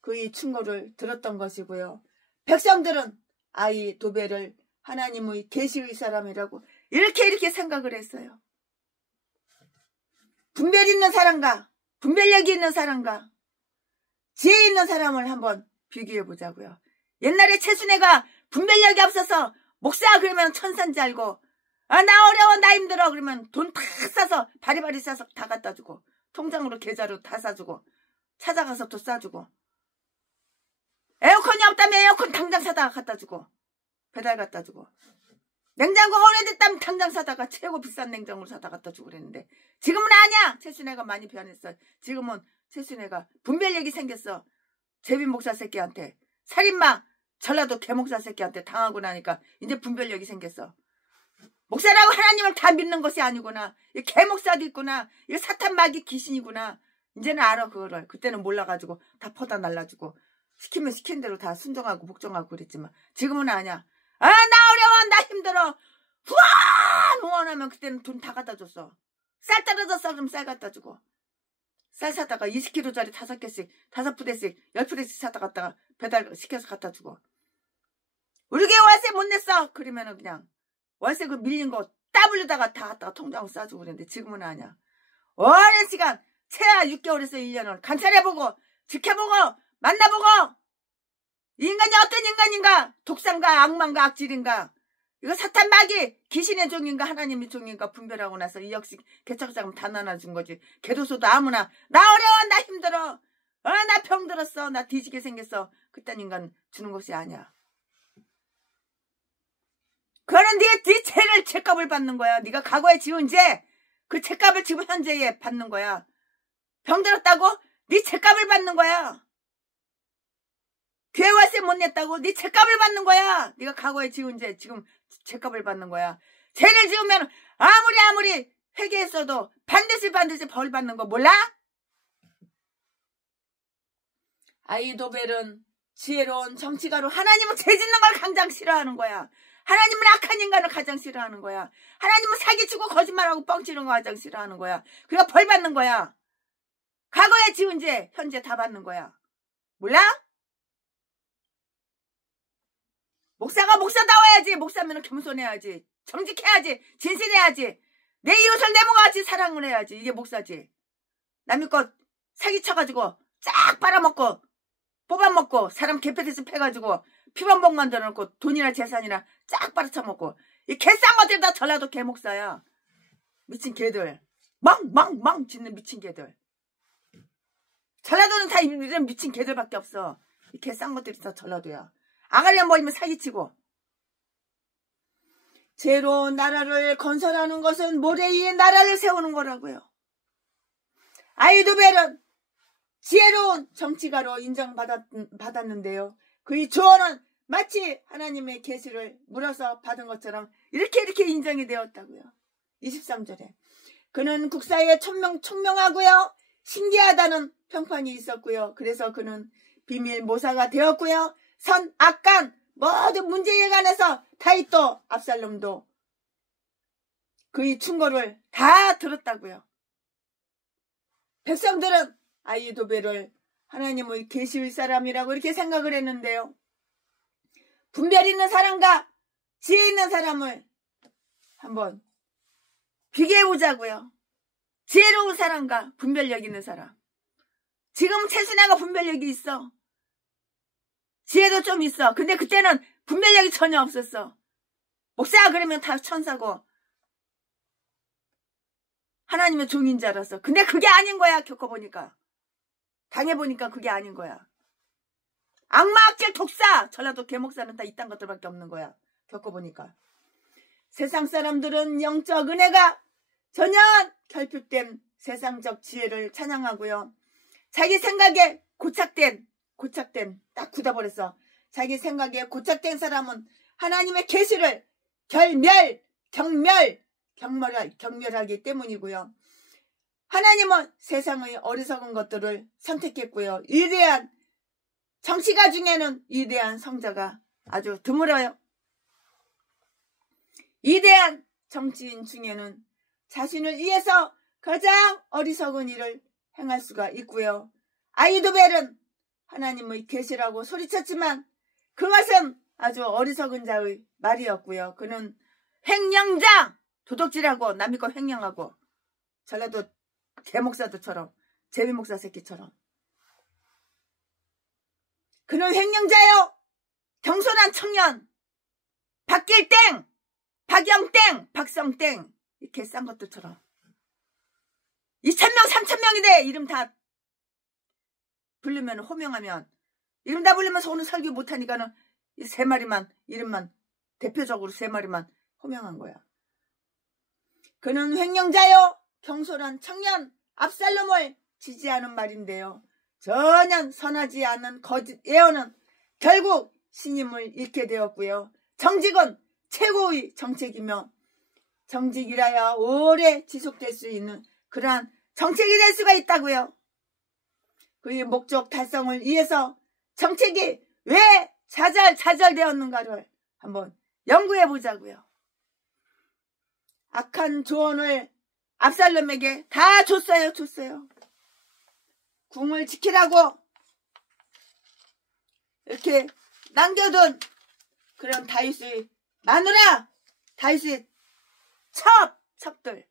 그의 충고를 들었던 것이고요. 백성들은 아히도벨을 하나님의 계시의 사람이라고 이렇게 생각을 했어요. 분별 있는 사람과 분별력이 있는 사람과 지혜 있는 사람을 한번 비교해 보자고요. 옛날에 최순애가 분별력이 없어서 목사 그러면 천사인지 알고 나 어려워 나 힘들어 그러면 돈 다 싸서 바리바리 싸서 다 갖다 주고 통장으로 계좌로 다 싸주고 찾아가서 또 싸주고 에어컨이 없다면 에어컨 당장 사다가 갖다 주고 배달 갖다 주고 냉장고가 오래됐다면 당장 사다가 최고 비싼 냉장고를 사다 갖다 주고 그랬는데 지금은 아니야. 최순애가 많이 변했어. 지금은 최순애가 분별력이 생겼어. 재빈 목사 새끼한테 살인마 전라도 개목사 새끼한테 당하고 나니까 이제 분별력이 생겼어. 목사라고 하나님을 다 믿는 것이 아니구나. 이 개목사도 있구나. 이 사탄 마귀 귀신이구나. 이제는 알아 그거를. 그때는 몰라가지고 다 퍼다 날라주고 시키면 시킨 대로 다 순종하고 복종하고 그랬지만 지금은 아니야. 나 어려워 나 힘들어 후원하면 그때는 돈 다 갖다 줬어. 쌀 떨어졌어 그럼 쌀 갖다 주고 쌀 사다가 20kg짜리 5개씩 5푸대씩 10푸대씩 사다 갖다가 배달 시켜서 갖다 주고 우리 교회 월세 못 냈어 그러면은 그냥 월세 그 밀린 거 따블려다가 다 갖다가 통장으로 싸주고 그랬는데 지금은 아니야. 오랜 시간 최하 6개월에서 1년을 관찰해보고 지켜보고 만나보고 이 인간이 어떤 인간인가 독상가 악망가 악질인가 이거 사탄 마귀 귀신의 종인가 하나님의 종인가 분별하고 나서 이 역시 개척자금 다 나눠준 거지. 개도소도 아무나 나 어려워 나 힘들어 나 병들었어 나 뒤지게 생겼어 그딴 인간 주는 것이 아니야. 그거는 네 죄를 죄값을 받는 거야. 네가 과거에 지은 죄 그 죄값을 지금 현재에 받는 거야. 병들었다고 네 죄값을 받는 거야. 교회 월세 못 냈다고 네 죄값을 받는 거야. 네가 과거에 지은 죄 지금 죄값을 받는 거야. 죄를 지으면 아무리 회개했어도 반드시 벌 받는 거 몰라? 아이도벨은 지혜로운 정치가로 하나님은 죄 짓는 걸 가장 싫어하는 거야. 하나님은 악한 인간을 가장 싫어하는 거야. 하나님은 사기치고 거짓말하고 뻥치는 거 가장 싫어하는 거야. 그러니까 벌 받는 거야. 과거에 지은 죄 현재 다 받는 거야. 몰라? 목사가 목사다워야지. 목사면 겸손해야지. 정직해야지. 진실해야지. 내 이웃을 내 몸과 같이 사랑을 해야지. 이게 목사지. 남의 것 사기쳐가지고 쫙 빨아먹고 뽑아먹고 사람 개패듯이 패가지고 피범벅 만들어놓고 돈이나 재산이나 쫙 빨아쳐먹고 이 개싼 것들 다 전라도 개목사야. 미친 개들. 멍 짖는 미친 개들. 전라도는 다 이런 미친 개들밖에 없어. 이 개싼 것들이 다 전라도야. 아가리만 벌리면 사기치고. 죄로 나라를 건설하는 것은 모래 위에 나라를 세우는 거라고요. 아이도벨은 지혜로운 정치가로 인정받았는데요. 그의 조언은 마치 하나님의 계시를 물어서 받은 것처럼 이렇게 인정이 되었다고요. 23절에 그는 국사에 총명하고요. 신기하다는 평판이 있었고요. 그래서 그는 비밀 모사가 되었고요. 선, 악간 모든 문제에 관해서 다윗도 압살롬도 그의 충고를 다 들었다고요. 백성들은 아이도벨을 하나님의 계시의 사람이라고 이렇게 생각을 했는데요. 분별 있는 사람과 지혜 있는 사람을 한번 비교해보자고요. 지혜로운 사람과 분별력 있는 사람. 지금 최순애가 분별력이 있어. 지혜도 좀 있어. 근데 그때는 분별력이 전혀 없었어. 목사 그러면 다 천사고 하나님의 종인 줄 알았어. 근데 그게 아닌 거야. 겪어보니까. 당해보니까 그게 아닌 거야. 악마 악질 독사 전라도 개목사는 다 이딴 것들밖에 없는 거야. 겪어보니까. 세상 사람들은 영적 은혜가 전혀 결핍된 세상적 지혜를 찬양하고요. 자기 생각에 고착된 딱 굳어버렸어. 자기 생각에 고착된 사람은 하나님의 계시를 경멸하기 때문이고요. 하나님은 세상의 어리석은 것들을 선택했고요. 위대한 정치가 중에는 위대한 성자가 아주 드물어요. 위대한 정치인 중에는 자신을 위해서 가장 어리석은 일을 행할 수가 있고요. 아이도벨은 하나님의 계시라고 소리쳤지만 그것은 아주 어리석은 자의 말이었고요. 그는 횡령장! 도둑질하고 남의 거 횡령하고 전라도 개목사도처럼 제비목사 새끼처럼 그는 횡령자요. 경솔한 청년 박길땡 박영땡 박성땡 이렇게 싼 것들처럼 2,000명 3,000명인데 이름 다 부르면 호명하면 이름 다 부르면서 오늘 설교 못하니까는 이 3마리만 이름만 대표적으로 3마리만 호명한 거야. 그는 횡령자요 경솔한 청년 압살롬을 지지하는 말인데요. 전혀 선하지 않은 거짓 예언은 결국 신임을 잃게 되었고요. 정직은 최고의 정책이며 정직이라야 오래 지속될 수 있는 그러한 정책이 될 수가 있다고요. 그의 목적 달성을 위해서 정책이 왜 좌절되었는가를 한번 연구해 보자고요. 악한 조언을 압살롬에게 다 줬어요. 궁을 지키라고 이렇게 남겨둔 그런 다윗의 마누라, 다윗의 첩들,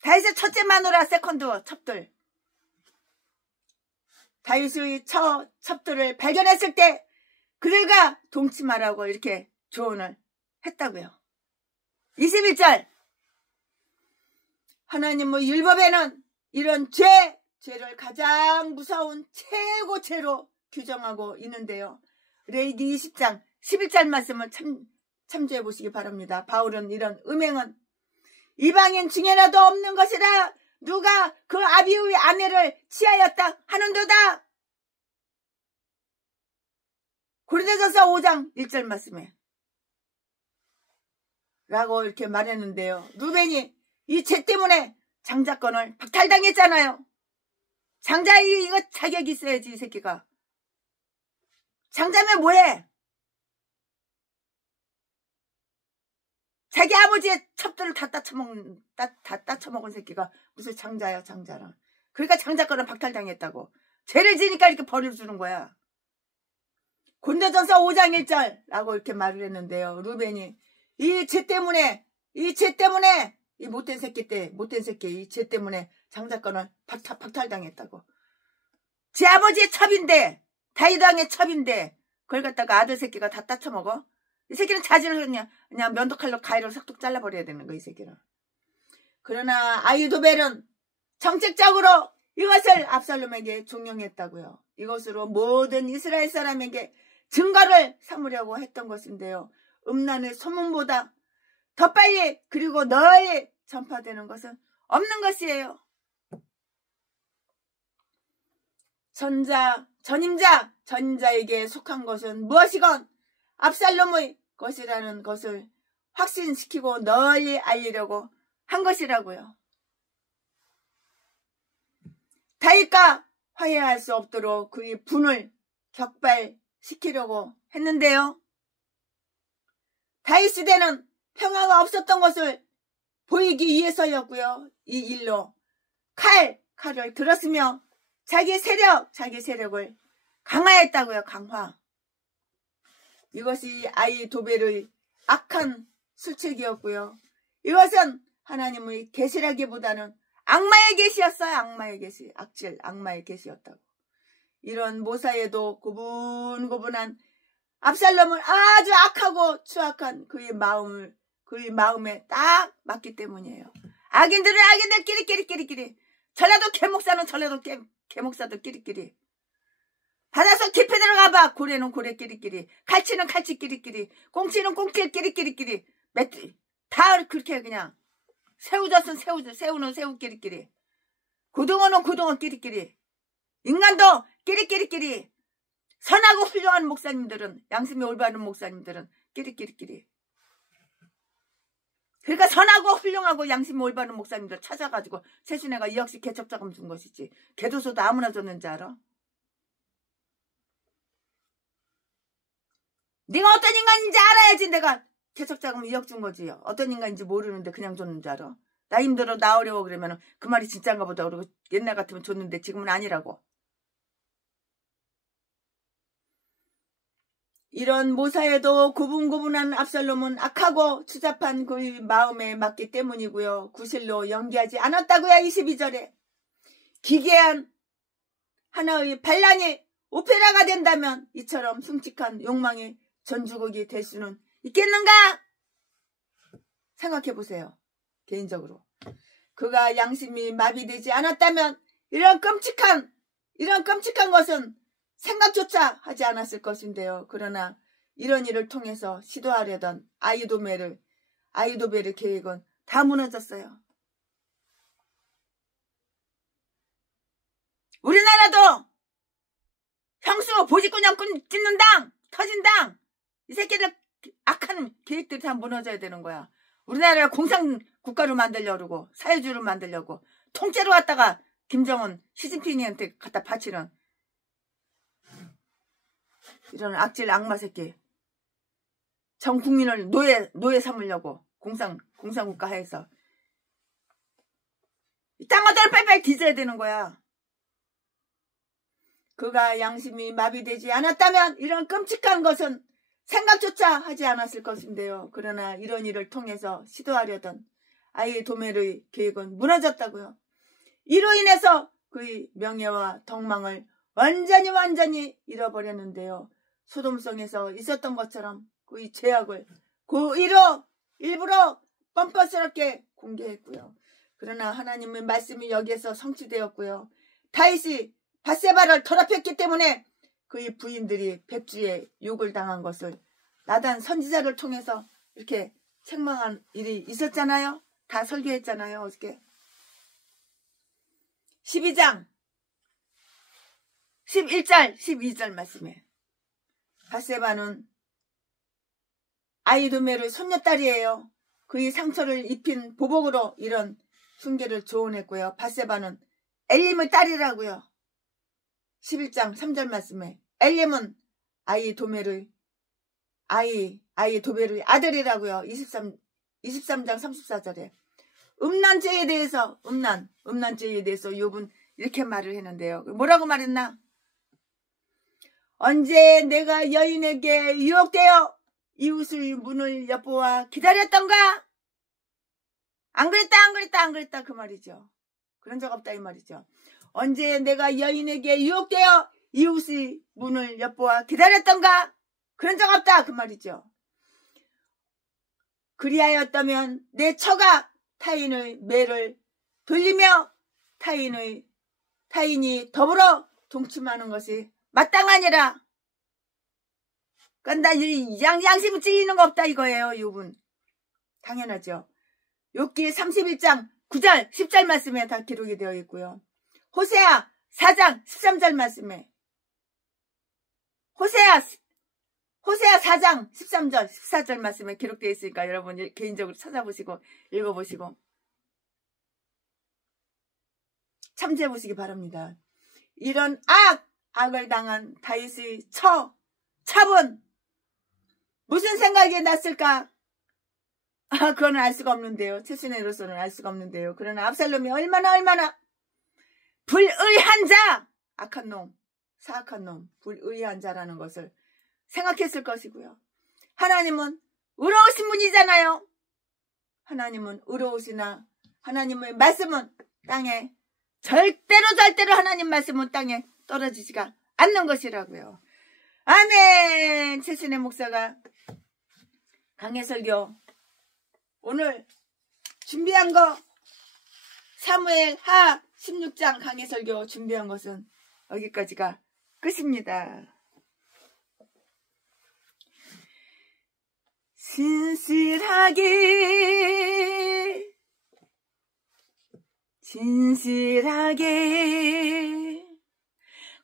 다윗의 첫째 마누라 세컨드 첩들, 다윗의 첩들을 발견했을 때 그들과 동침하라고 이렇게 조언을 했다고요. 21절 하나님의 율법에는 이런 죄를 가장 무서운 최고죄로 규정하고 있는데요. 레위기 20장 11절 말씀을 참조해 보시기 바랍니다. 바울은 이런 음행은 이방인 중에라도 없는 것이라 누가 그 아비의 아내를 취하였다 하는도다. 고린도전서 5장 1절 말씀에 라고 이렇게 말했는데요. 루벤이 이 죄 때문에 장자권을 박탈당했잖아요. 장자 이거 자격이 있어야지 이 새끼가. 장자면 뭐해? 자기 아버지의 첩들을 다 따쳐먹은 새끼가 무슨 장자야 장자랑. 그러니까 장자권을 박탈당했다고. 죄를 지니까 이렇게 벌을 주는 거야. 고린도전서 5장 1절라고 이렇게 말을 했는데요. 루벤이 이 죄 때문에 이 못된 새끼 이 죄 때문에 장자권을 박탈당했다고. 제 아버지의 첩인데 다윗 왕의 첩인데 그걸 갖다가 아들 새끼가 다 따쳐먹어? 이 새끼는 자질을 그냥 면도칼로 가위로 삭둑 잘라버려야 되는 거 이 새끼는. 그러나 아히도벨은 정책적으로 이것을 압살롬에게 종용했다고요. 이것으로 모든 이스라엘 사람에게 증거를 삼으려고 했던 것인데요. 음란의 소문보다 더 빨리 그리고 널리 전파되는 것은 없는 것이에요. 전임자에게 속한 것은 무엇이건 압살롬의 것이라는 것을 확신시키고 널리 알리려고 한 것이라고요. 다윗과 화해할 수 없도록 그의 분을 격발시키려고 했는데요. 다윗 시대는 평화가 없었던 것을 보이기 위해서였고요. 이 일로 칼을 들었으며 자기 세력을 강화했다고요. 강화. 이것이 아히도벨의 악한 술책이었고요. 이것은 하나님의 계시라기보다는 악마의 계시였어요. 악마의 계시였다고. 이런 모사에도 고분고분한 압살롬은 아주 악하고 추악한 그의 마음에 딱 맞기 때문이에요. 악인들은 악인들끼리 전라도 개목사는 전라도 개목사도 끼리끼리 바다속 깊이 들어가봐. 고래는 고래끼리끼리 갈치는 갈치끼리끼리 꽁치는 꽁치끼리끼리 다 그렇게 그냥 새우젓은 새우는 새우끼리끼리 고등어는 고등어끼리끼리 인간도 끼리끼리 선하고 훌륭한 목사님들은 양심이 올바른 목사님들은 끼리끼리 그러니까 선하고 훌륭하고 양심이 올바른 목사님들 찾아가지고 세순애가 2억씩 개척자금 준 것이지. 개도소도 아무나 줬는지 알아? 네가 어떤 인간인지 알아야지 내가 개척자금 2억 준 거지. 어떤 인간인지 모르는데 그냥 줬는지 알아? 나 힘들어 나 어려워 그러면 그 말이 진짜인가 보다 그러고 옛날 같으면 줬는데 지금은 아니라고. 이런 모사에도 고분고분한 압살롬은 악하고 추잡한 그의 마음에 맞기 때문이고요. 구실로 연기하지 않았다고요. 22절에 기괴한 하나의 반란이 오페라가 된다면 이처럼 흉측한 욕망의 전주곡이 될 수는 있겠는가? 생각해 보세요. 개인적으로 그가 양심이 마비되지 않았다면 이런 끔찍한 것은 생각조차 하지 않았을 것인데요. 그러나 이런 일을 통해서 시도하려던 아이도벨의 계획은 다 무너졌어요. 우리나라도 형수 보직군형군 찢는 당, 터진 당, 이 새끼들 악한 계획들이 다 무너져야 되는 거야. 우리나라를 공산국가로 만들려고 그러고 사회주의로 만들려고 통째로 왔다가 김정은, 시진핑한테 갖다 바치는 이런 악질 악마 새끼. 전 국민을 노예 삼으려고 공산국가 하에서 이 땅 어디를 빨리빨리 뒤져야 되는 거야. 그가 양심이 마비되지 않았다면 이런 끔찍한 것은 생각조차 하지 않았을 것인데요. 그러나 이런 일을 통해서 시도하려던 아이도벨의 계획은 무너졌다고요. 이로 인해서 그의 명예와 덕망을 완전히 잃어버렸는데요. 소돔성에서 있었던 것처럼 그의 죄악을 일부러 뻔뻔스럽게 공개했고요. 그러나 하나님의 말씀이 여기에서 성취되었고요. 다윗이 밧세바를 더럽혔기 때문에 그의 부인들이 백주에 욕을 당한 것을 나단 선지자를 통해서 이렇게 책망한 일이 있었잖아요. 다 설교했잖아요. 어저께 12장 11절 12절 말씀에 밧세바는 아이도벨의 손녀딸이에요. 그의 상처를 입힌 보복으로 이런 흉계를 조언했고요. 밧세바는 엘림의 딸이라고요. 11장 3절 말씀에 엘림은 아이도벨의 아들이라고요. 23장 34절에 음란죄에 대해서 욥은 이렇게 말을 했는데요. 뭐라고 말했나? 언제 내가 여인에게 유혹되어 이웃의 문을 엿보아 기다렸던가? 안 그랬다 그 말이죠. 그런 적 없다 이 말이죠. 언제 내가 여인에게 유혹되어 이웃의 문을 엿보아 기다렸던가? 그런 적 없다 그 말이죠. 그리하였다면 내 처가 타인의 매를 돌리며 타인이 더불어 동침하는 것이 마땅하니라. 그러니까 나 양심이 찔리는 거 없다 이거예요. 욥은 당연하죠. 욥기 31장 9절 10절 말씀에 다 기록이 되어 있고요. 호세아 4장 13절 말씀에 호세아 4장 13절 14절 말씀에 기록되어 있으니까 여러분 개인적으로 찾아보시고 읽어보시고 참조해 보시기 바랍니다. 이런 악을 당한 다윗의 첩은 무슨 생각이 났을까? 그건 알 수가 없는데요. 최순애로서는 알 수가 없는데요. 그러나 압살롬이 얼마나 불의한 자, 악한 놈, 사악한 놈, 불의한 자라는 것을 생각했을 것이고요. 하나님은 의로우신 분이잖아요. 하나님은 의로우시나 하나님의 말씀은 땅에 절대로 하나님 말씀은 땅에 떨어지지가 않는 것이라고요. 아멘. 최순애 목사가 강해설교 오늘 준비한 거 사무엘하 16장 강해설교 준비한 것은 여기까지가 끝입니다. 진실하게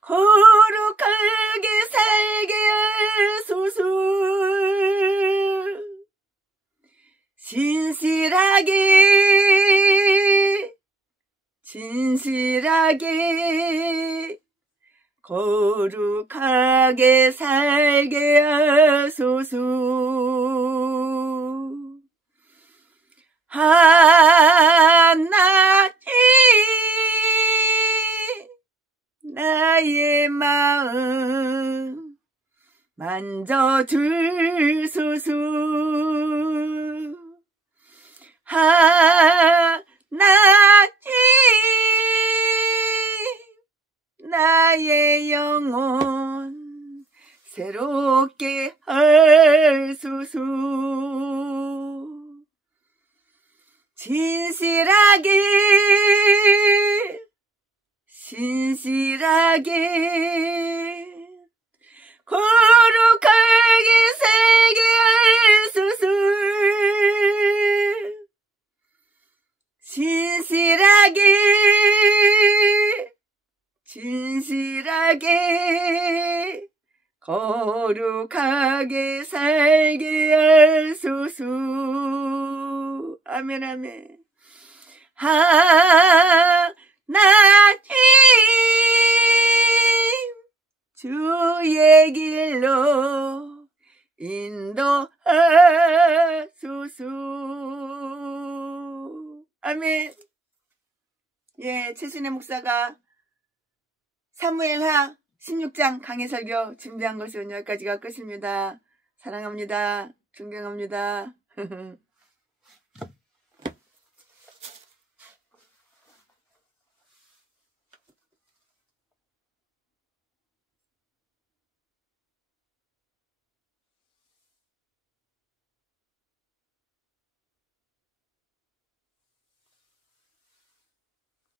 거룩하게 살게 하소서. 진실하게 거룩하게 살게 하소서. 하나님 나의 마음 만져주소서. 하나님 나의 영혼 새롭게 하소서. 신실하게 거룩하게 살게 하소서. 진실하게 거룩하게 살게 하소서. 아멘 아멘. 하나님 주의 길로 인도하소서. 아멘. 예, 최순애 목사가 사무엘하 16장 강해 설교 준비한 것은 여기까지가 끝입니다. 사랑합니다. 존경합니다.